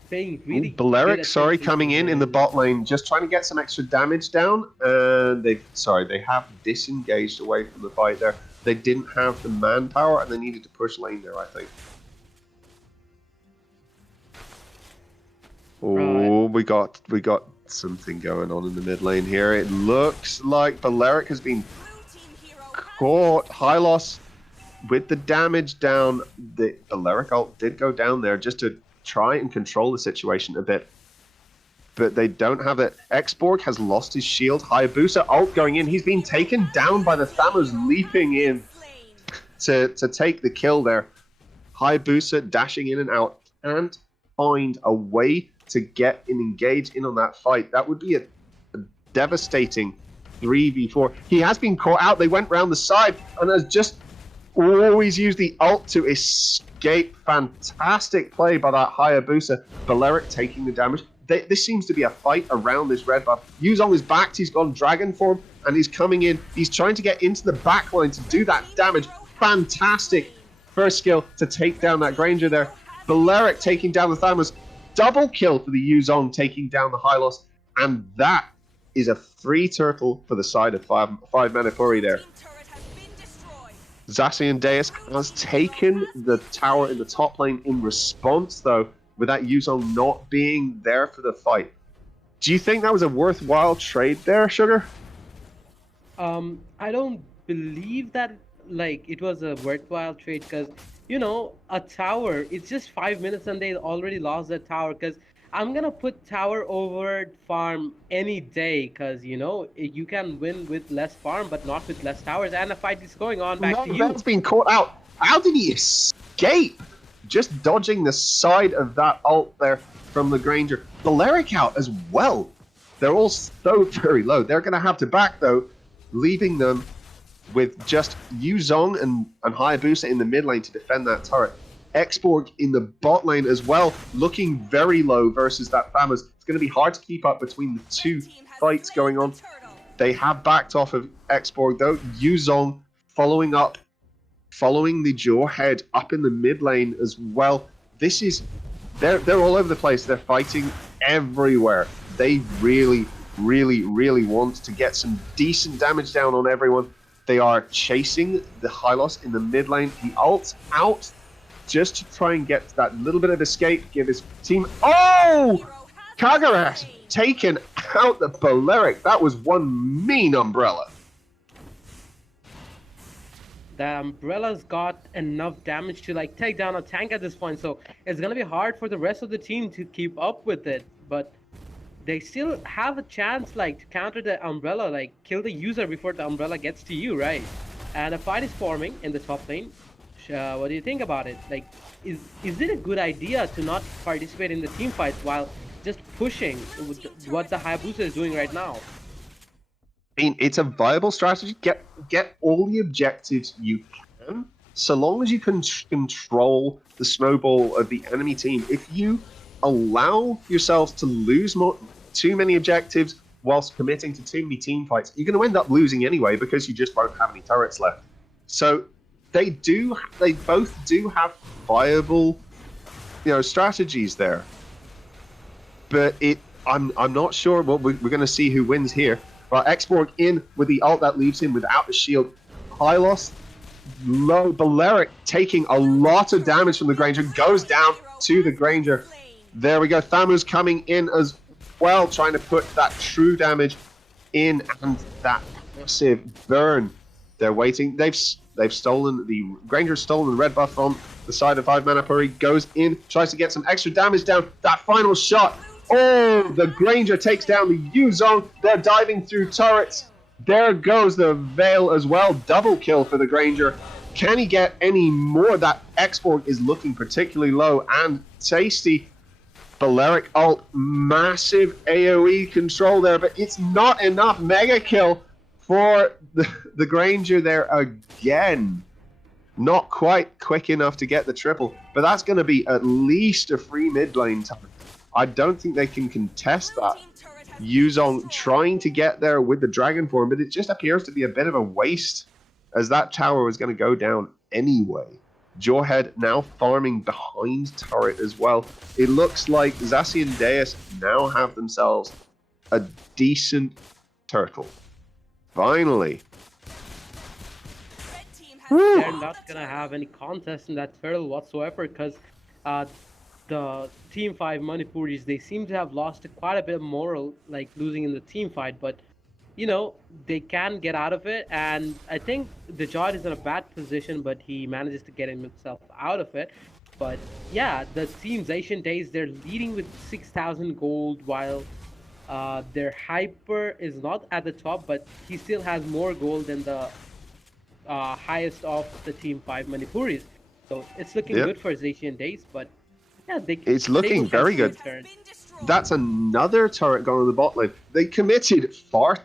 paying really. Balearic, sorry, coming in the bot lane, just trying to get some extra damage down. And they have disengaged away from the fight there. They didn't have the manpower and they needed to push lane there, I think. Oh, we got something going on in the mid lane here. It looks like Balearic has been caught. Hylos with the damage down. The Balearic ult did go down there just to try and control the situation a bit, but they don't have it. Xborg has lost his shield. Hayabusa ult going in. He's been taken down by the Thamus leaping in to take the kill there. Hayabusa dashing in and out. Can't find a way to get and engage in on that fight. That would be a devastating 3v4. He has been caught out. They went round the side and has just always used the ult to escape. Fantastic play by that Hayabusa. Balearic taking the damage. This seems to be a fight around this red buff. Yuzong is backed, he's gone dragon form, and he's coming in. He's trying to get into the backline to do that damage. Fantastic first skill to take down that Granger there. Balearic taking down the Thamus. Double kill for the Yuzong, taking down the Hylos. And that is a free turtle for the side of 5 Manipuri there. Zacian Deus has taken the tower in the top lane in response, though, with that Yuzong not being there for the fight. Do you think that was a worthwhile trade there, Sugar? I don't believe that like it was a worthwhile trade, because you know, a tower, it's just 5 minutes and they already lost that tower. Because I'm gonna put tower over farm any day, because you know you can win with less farm but not with less towers, and the fight is going on. Back to you. That's been caught out. How did he escape? Just dodging the side of that ult there from the Granger. Balearic out as well. They're all so very low. They're gonna have to back though, leaving them with just Yuzong and Hayabusa in the mid lane to defend that turret. Export in the bot lane as well, looking very low versus that Thamus. It's going to be hard to keep up between the two fights going on. They have backed off of Export though. Yuzong following the jaw head up in the mid lane as well. This is, they're all over the place. They're fighting everywhere. They really want to get some decent damage down on everyone. They are chasing the Hylos in the mid lane. He ults out just to try and get that little bit of escape, give his team... Oh! Kagaras taken out the Balearic. That was one mean umbrella. The umbrella's got enough damage to like take down a tank at this point, so it's gonna be hard for the rest of the team to keep up with it. But they still have a chance like to counter the umbrella, like kill the user before the umbrella gets to you, right? And a fight is forming in the top lane. What do you think about it? Like, is it a good idea to not participate in the team fights while just pushing what the Hayabusa is doing right now? I mean, it's a viable strategy. Get all the objectives you can, so long as you can control the snowball of the enemy team. If you allow yourselves to lose too many objectives whilst committing to too many team fights, you're going to end up losing anyway because you just won't have any turrets left. So they both do have viable, strategies there. But I'm not sure. Well, we're going to see who wins here. Well, Export in with the ult that leaves him without the shield. Hylos, low. Balearic taking a lot of damage from the Granger, goes down to the Granger. There we go. Thamus coming in as well, trying to put that true damage in, and that massive burn. They're waiting. They've stolen the Granger's stolen the red buff on the side of 5 Manipuri, goes in, tries to get some extra damage down. That final shot. Oh, the Granger takes down the Yuzong. They're diving through turrets. There goes the Veil as well. Double kill for the Granger. Can he get any more? That Export is looking particularly low and tasty. Balearic ult, massive AoE control there, but it's not enough. Mega kill for the Granger there again. Not quite quick enough to get the triple, but that's going to be at least a free mid lane time. I don't think they can contest that. Yuzong trying to get there with the Dragon form, but it just appears to be a bit of a waste, as that tower was going to go down anyway. Jawhead now farming behind turret as well. It looks like Zacian Deus now have themselves a decent turtle. Finally. They're not going to have any contest in that turtle whatsoever, because the Team 5 Manipuris, they seem to have lost quite a bit of moral, like losing in the team fight, but they can get out of it, and I think the JADE is in a bad position, but he manages to get himself out of it. But yeah, the team Zacian Days, they're leading with 6,000 gold, while their Hyper is not at the top, but he still has more gold than the highest of the Team 5 Manipuris. So it's looking good for Zacian Days, but yeah, it's looking very good. That's another turret going on the bot lane. They committed 5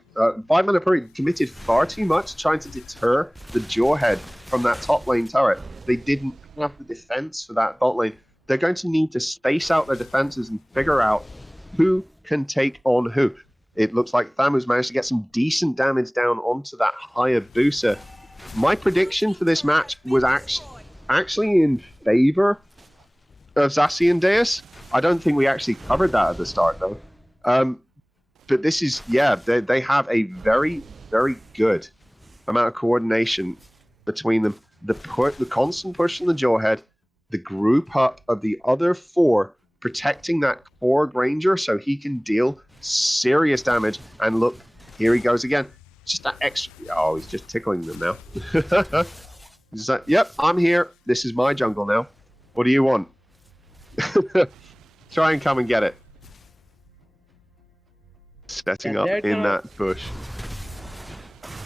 Manipuri committed far too much trying to deter the Jawhead from that top lane turret. They didn't have the defense for that bot lane. They're going to need to space out their defenses and figure out who can take on who. It looks like Thamus managed to get some decent damage down onto that Hayabusa. My prediction for this match was actually in favor of Zacian Deus. I don't think we actually covered that at the start, though. But this is, yeah, they have a very, very good amount of coordination between them. The constant push from the Jawhead, the group up of the other 4 protecting that core Granger so he can deal serious damage. And look, here he goes again. Just that extra. Oh, he's just tickling them now. He's like, yep, I'm here. This is my jungle now. What do you want? Try and come and get it. Setting up in that bush.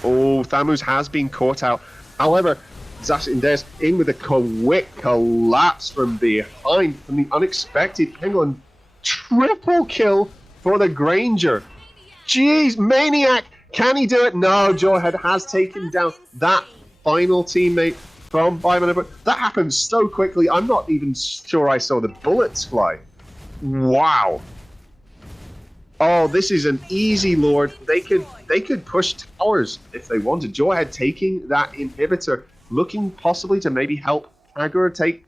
Oh, Thamus has been caught out. However, Zacian Deus in with a quick collapse from behind, from the unexpected angle, and triple kill for the Granger. Jeez, Maniac! Can he do it? No, Jawhead has taken down that final teammate from Manipuri. That happened so quickly, I'm not even sure I saw the bullets fly. Wow. Oh, this is an easy Lord. They could push towers if they wanted. Jawhead taking that inhibitor, looking possibly to maybe help Kagura take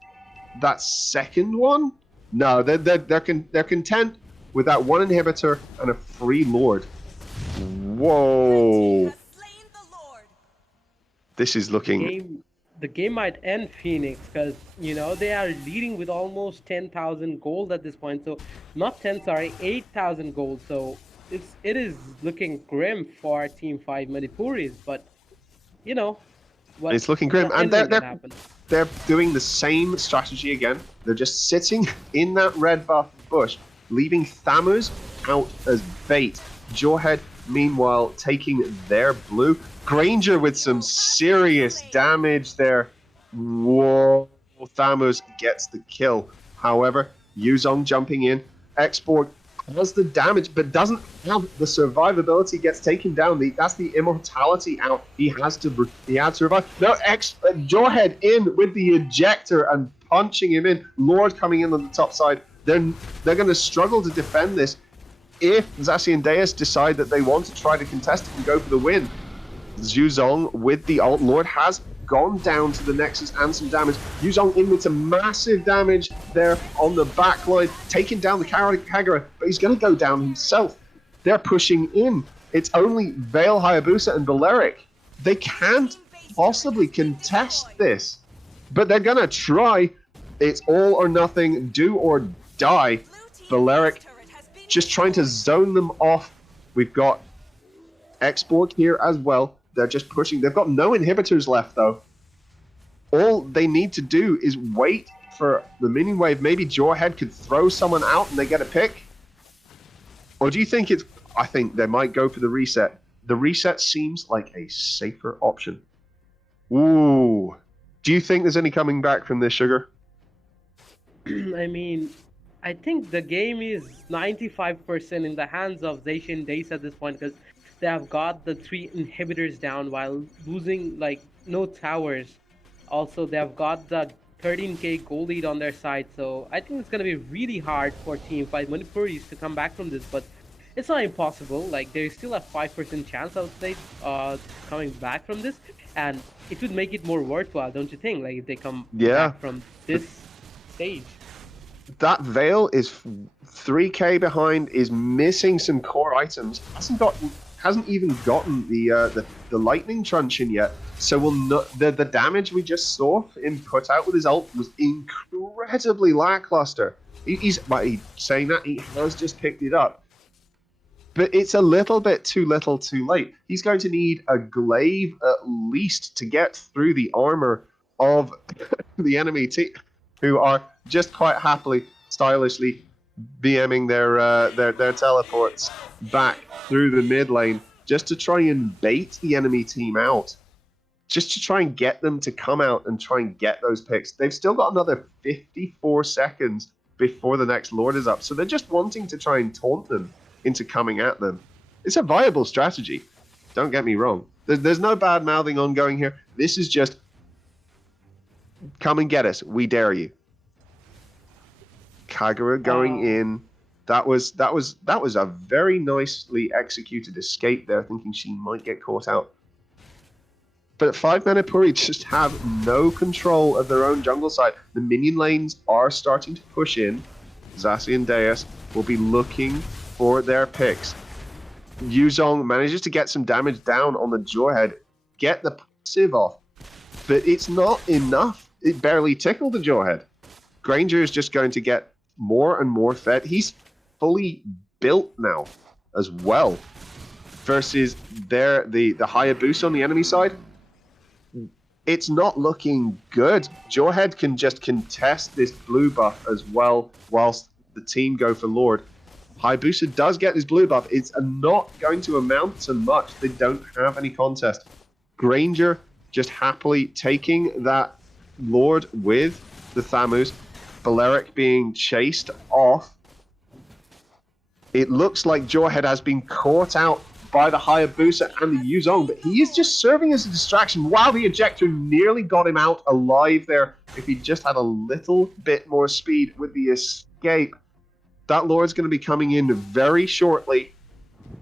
that second one. No, they're content with that one inhibitor and a free Lord. Whoa. This is looking... The game might end Phoenix because, you know, they are leading with almost 10,000 gold at this point. So, not 10, sorry, 8,000 gold. So, it is looking grim for Team 5 Manipuris. But, you know... It's looking grim. And they're doing the same strategy again. They're just sitting in that red buff bush, leaving Thamus out as bait. Jawhead, meanwhile, taking their blue. Granger with some serious damage there. Whoa. Thamus gets the kill. However, Yuzong jumping in. Export has the damage, but doesn't have the survivability. Gets taken down. That's the immortality out. He had to survive. No, Jawhead in with the ejector and punching him in. Lord coming in on the top side. They're going to struggle to defend this if Zacian Deus decide that they want to try to contest it and go for the win. Yuzong with the ult. Lord has gone down to the Nexus and some damage. Yuzong in with some massive damage there on the back line, taking down the Kagura, but he's going to go down himself. They're pushing in. It's only Veil, Hayabusa, and Valeric. They can't possibly contest this, but they're going to try. It's all or nothing, do or die. Valeric just trying to zone them off. We've got Export here as well. They're just pushing. They've got no inhibitors left, though. All they need to do is wait for the minion wave. Maybe Jawhead could throw someone out and they get a pick. Or do you think it's... I think they might go for the reset. The reset seems like a safer option. Ooh. Do you think there's any coming back from this, Sugar? I mean, I think the game is 95% in the hands of Zacian Deus at this point because they have got the 3 inhibitors down while losing, like, no towers. Also, they have got the 13k goal lead on their side, so I think it's going to be really hard for Team 5 Manipuris to come back from this, but it's not impossible. Like, there's still a 5% chance, I would say, coming back from this, and it would make it more worthwhile, don't you think? Like, if they come back from this stage. That Veil is 3k behind, is missing some core items, hasn't even gotten the lightning truncheon yet. So the damage we just saw him put out with his ult was incredibly lackluster. He's saying that he has just picked it up, but it's a little bit too little, too late. He's going to need a glaive at least to get through the armor of the enemy team, who are just quite happily, stylishly BMing their teleports back through the mid lane just to try and bait the enemy team out, just to try and get them to come out and try and get those picks. They've still got another 54 seconds before the next Lord is up, so they're just wanting to try and taunt them into coming at them. It's a viable strategy, don't get me wrong. There's no bad mouthing ongoing here. This is just come and get us, we dare you. Kagura going in. That was a very nicely executed escape there, thinking she might get caught out. But 5 Manipuri just have no control of their own jungle side. The minion lanes are starting to push in. Zacian and Deus will be looking for their picks. Yuzong manages to get some damage down on the Jawhead, get the passive off, but it's not enough. It barely tickled the Jawhead. Granger is just going to get more and more fed. He's fully built now as well. Versus the Hayabusa on the enemy side, it's not looking good. Jawhead can just contest this blue buff as well whilst the team go for Lord. Hayabusa does get his blue buff. It's not going to amount to much. They don't have any contest. Granger just happily taking that Lord with the Thamus. Balearic being chased off. It looks like Jawhead has been caught out by the Hayabusa and the Yuzong, but he is just serving as a distraction. Wow, the ejector nearly got him out alive there. If he just had a little bit more speed with the escape. That Lord's going to be coming in very shortly,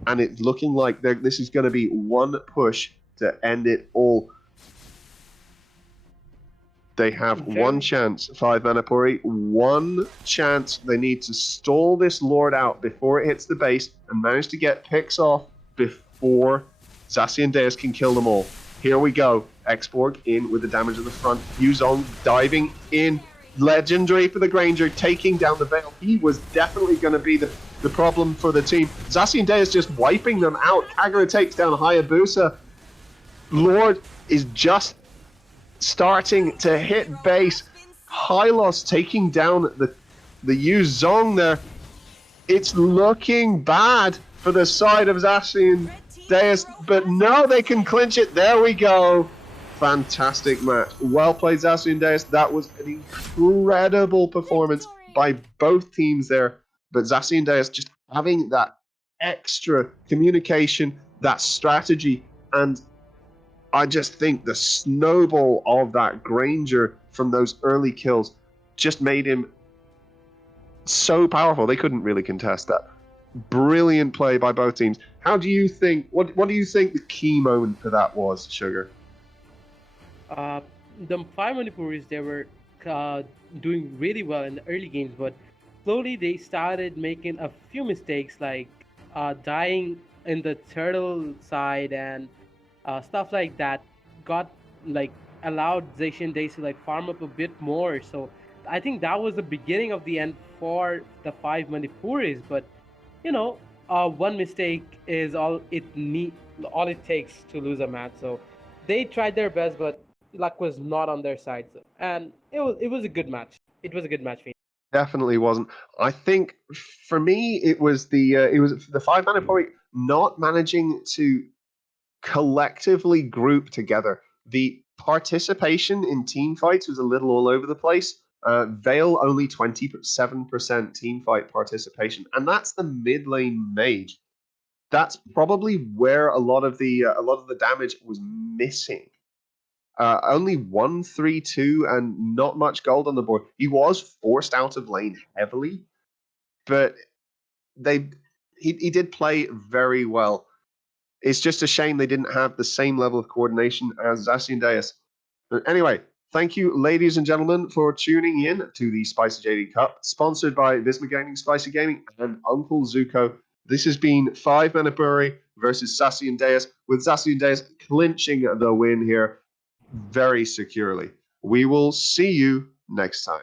and it's looking like this is going to be one push to end it all. They have one chance, 5 Manipuri, one chance. They need to stall this Lord out before it hits the base and manage to get picks off before Zacian and Deus can kill them all. Here we go. Export in with the damage at the front. Yuzong diving in. Legendary for the Granger, taking down the Veil. He was definitely going to be the problem for the team. Zacian and Deus just wiping them out. Kagura takes down Hayabusa. Lord is just starting to hit base. Hylos taking down the Yuzong there. It's looking bad for the side of Zacian Deus, but no, they can clinch it. There we go. Fantastic match. Well played, Zacian Deus. That was an incredible performance by both teams there. But Zacian Deus just having that extra communication, that strategy, and I just think the snowball of that Granger from those early kills just made him so powerful. They couldn't really contest that. Brilliant play by both teams. How do you think, what do you think the key moment for that was, Sugar? The 5 Manipuris, they were doing really well in the early games, but slowly they started making a few mistakes, like dying in the turtle side and stuff like that. Got allowed Zacian Days to farm up a bit more. So I think that was the beginning of the end for the 5 Manipuris. But one mistake is all it takes to lose a match. So they tried their best, but luck was not on their side, and it was a good match. It was a good match for me. Definitely wasn't. I think for me it was the 5 Manipuri not managing to collectively group together. The participation in team fights was a little all over the place. Veil only 27% team fight participation, and that's the mid lane mage. That's probably where a lot of the damage was missing. Only 1-3-2 and not much gold on the board. He was forced out of lane heavily, but he did play very well. It's just a shame they didn't have the same level of coordination as Zacian Deus. But anyway, thank you, ladies and gentlemen, for tuning in to the Spicy JD Cup, sponsored by Visma Gaming, Spicy Gaming, and Uncle Zuko. This has been 5 Manipuri versus Zacian Deus, with Zacian Deus clinching the win here very securely. We will see you next time.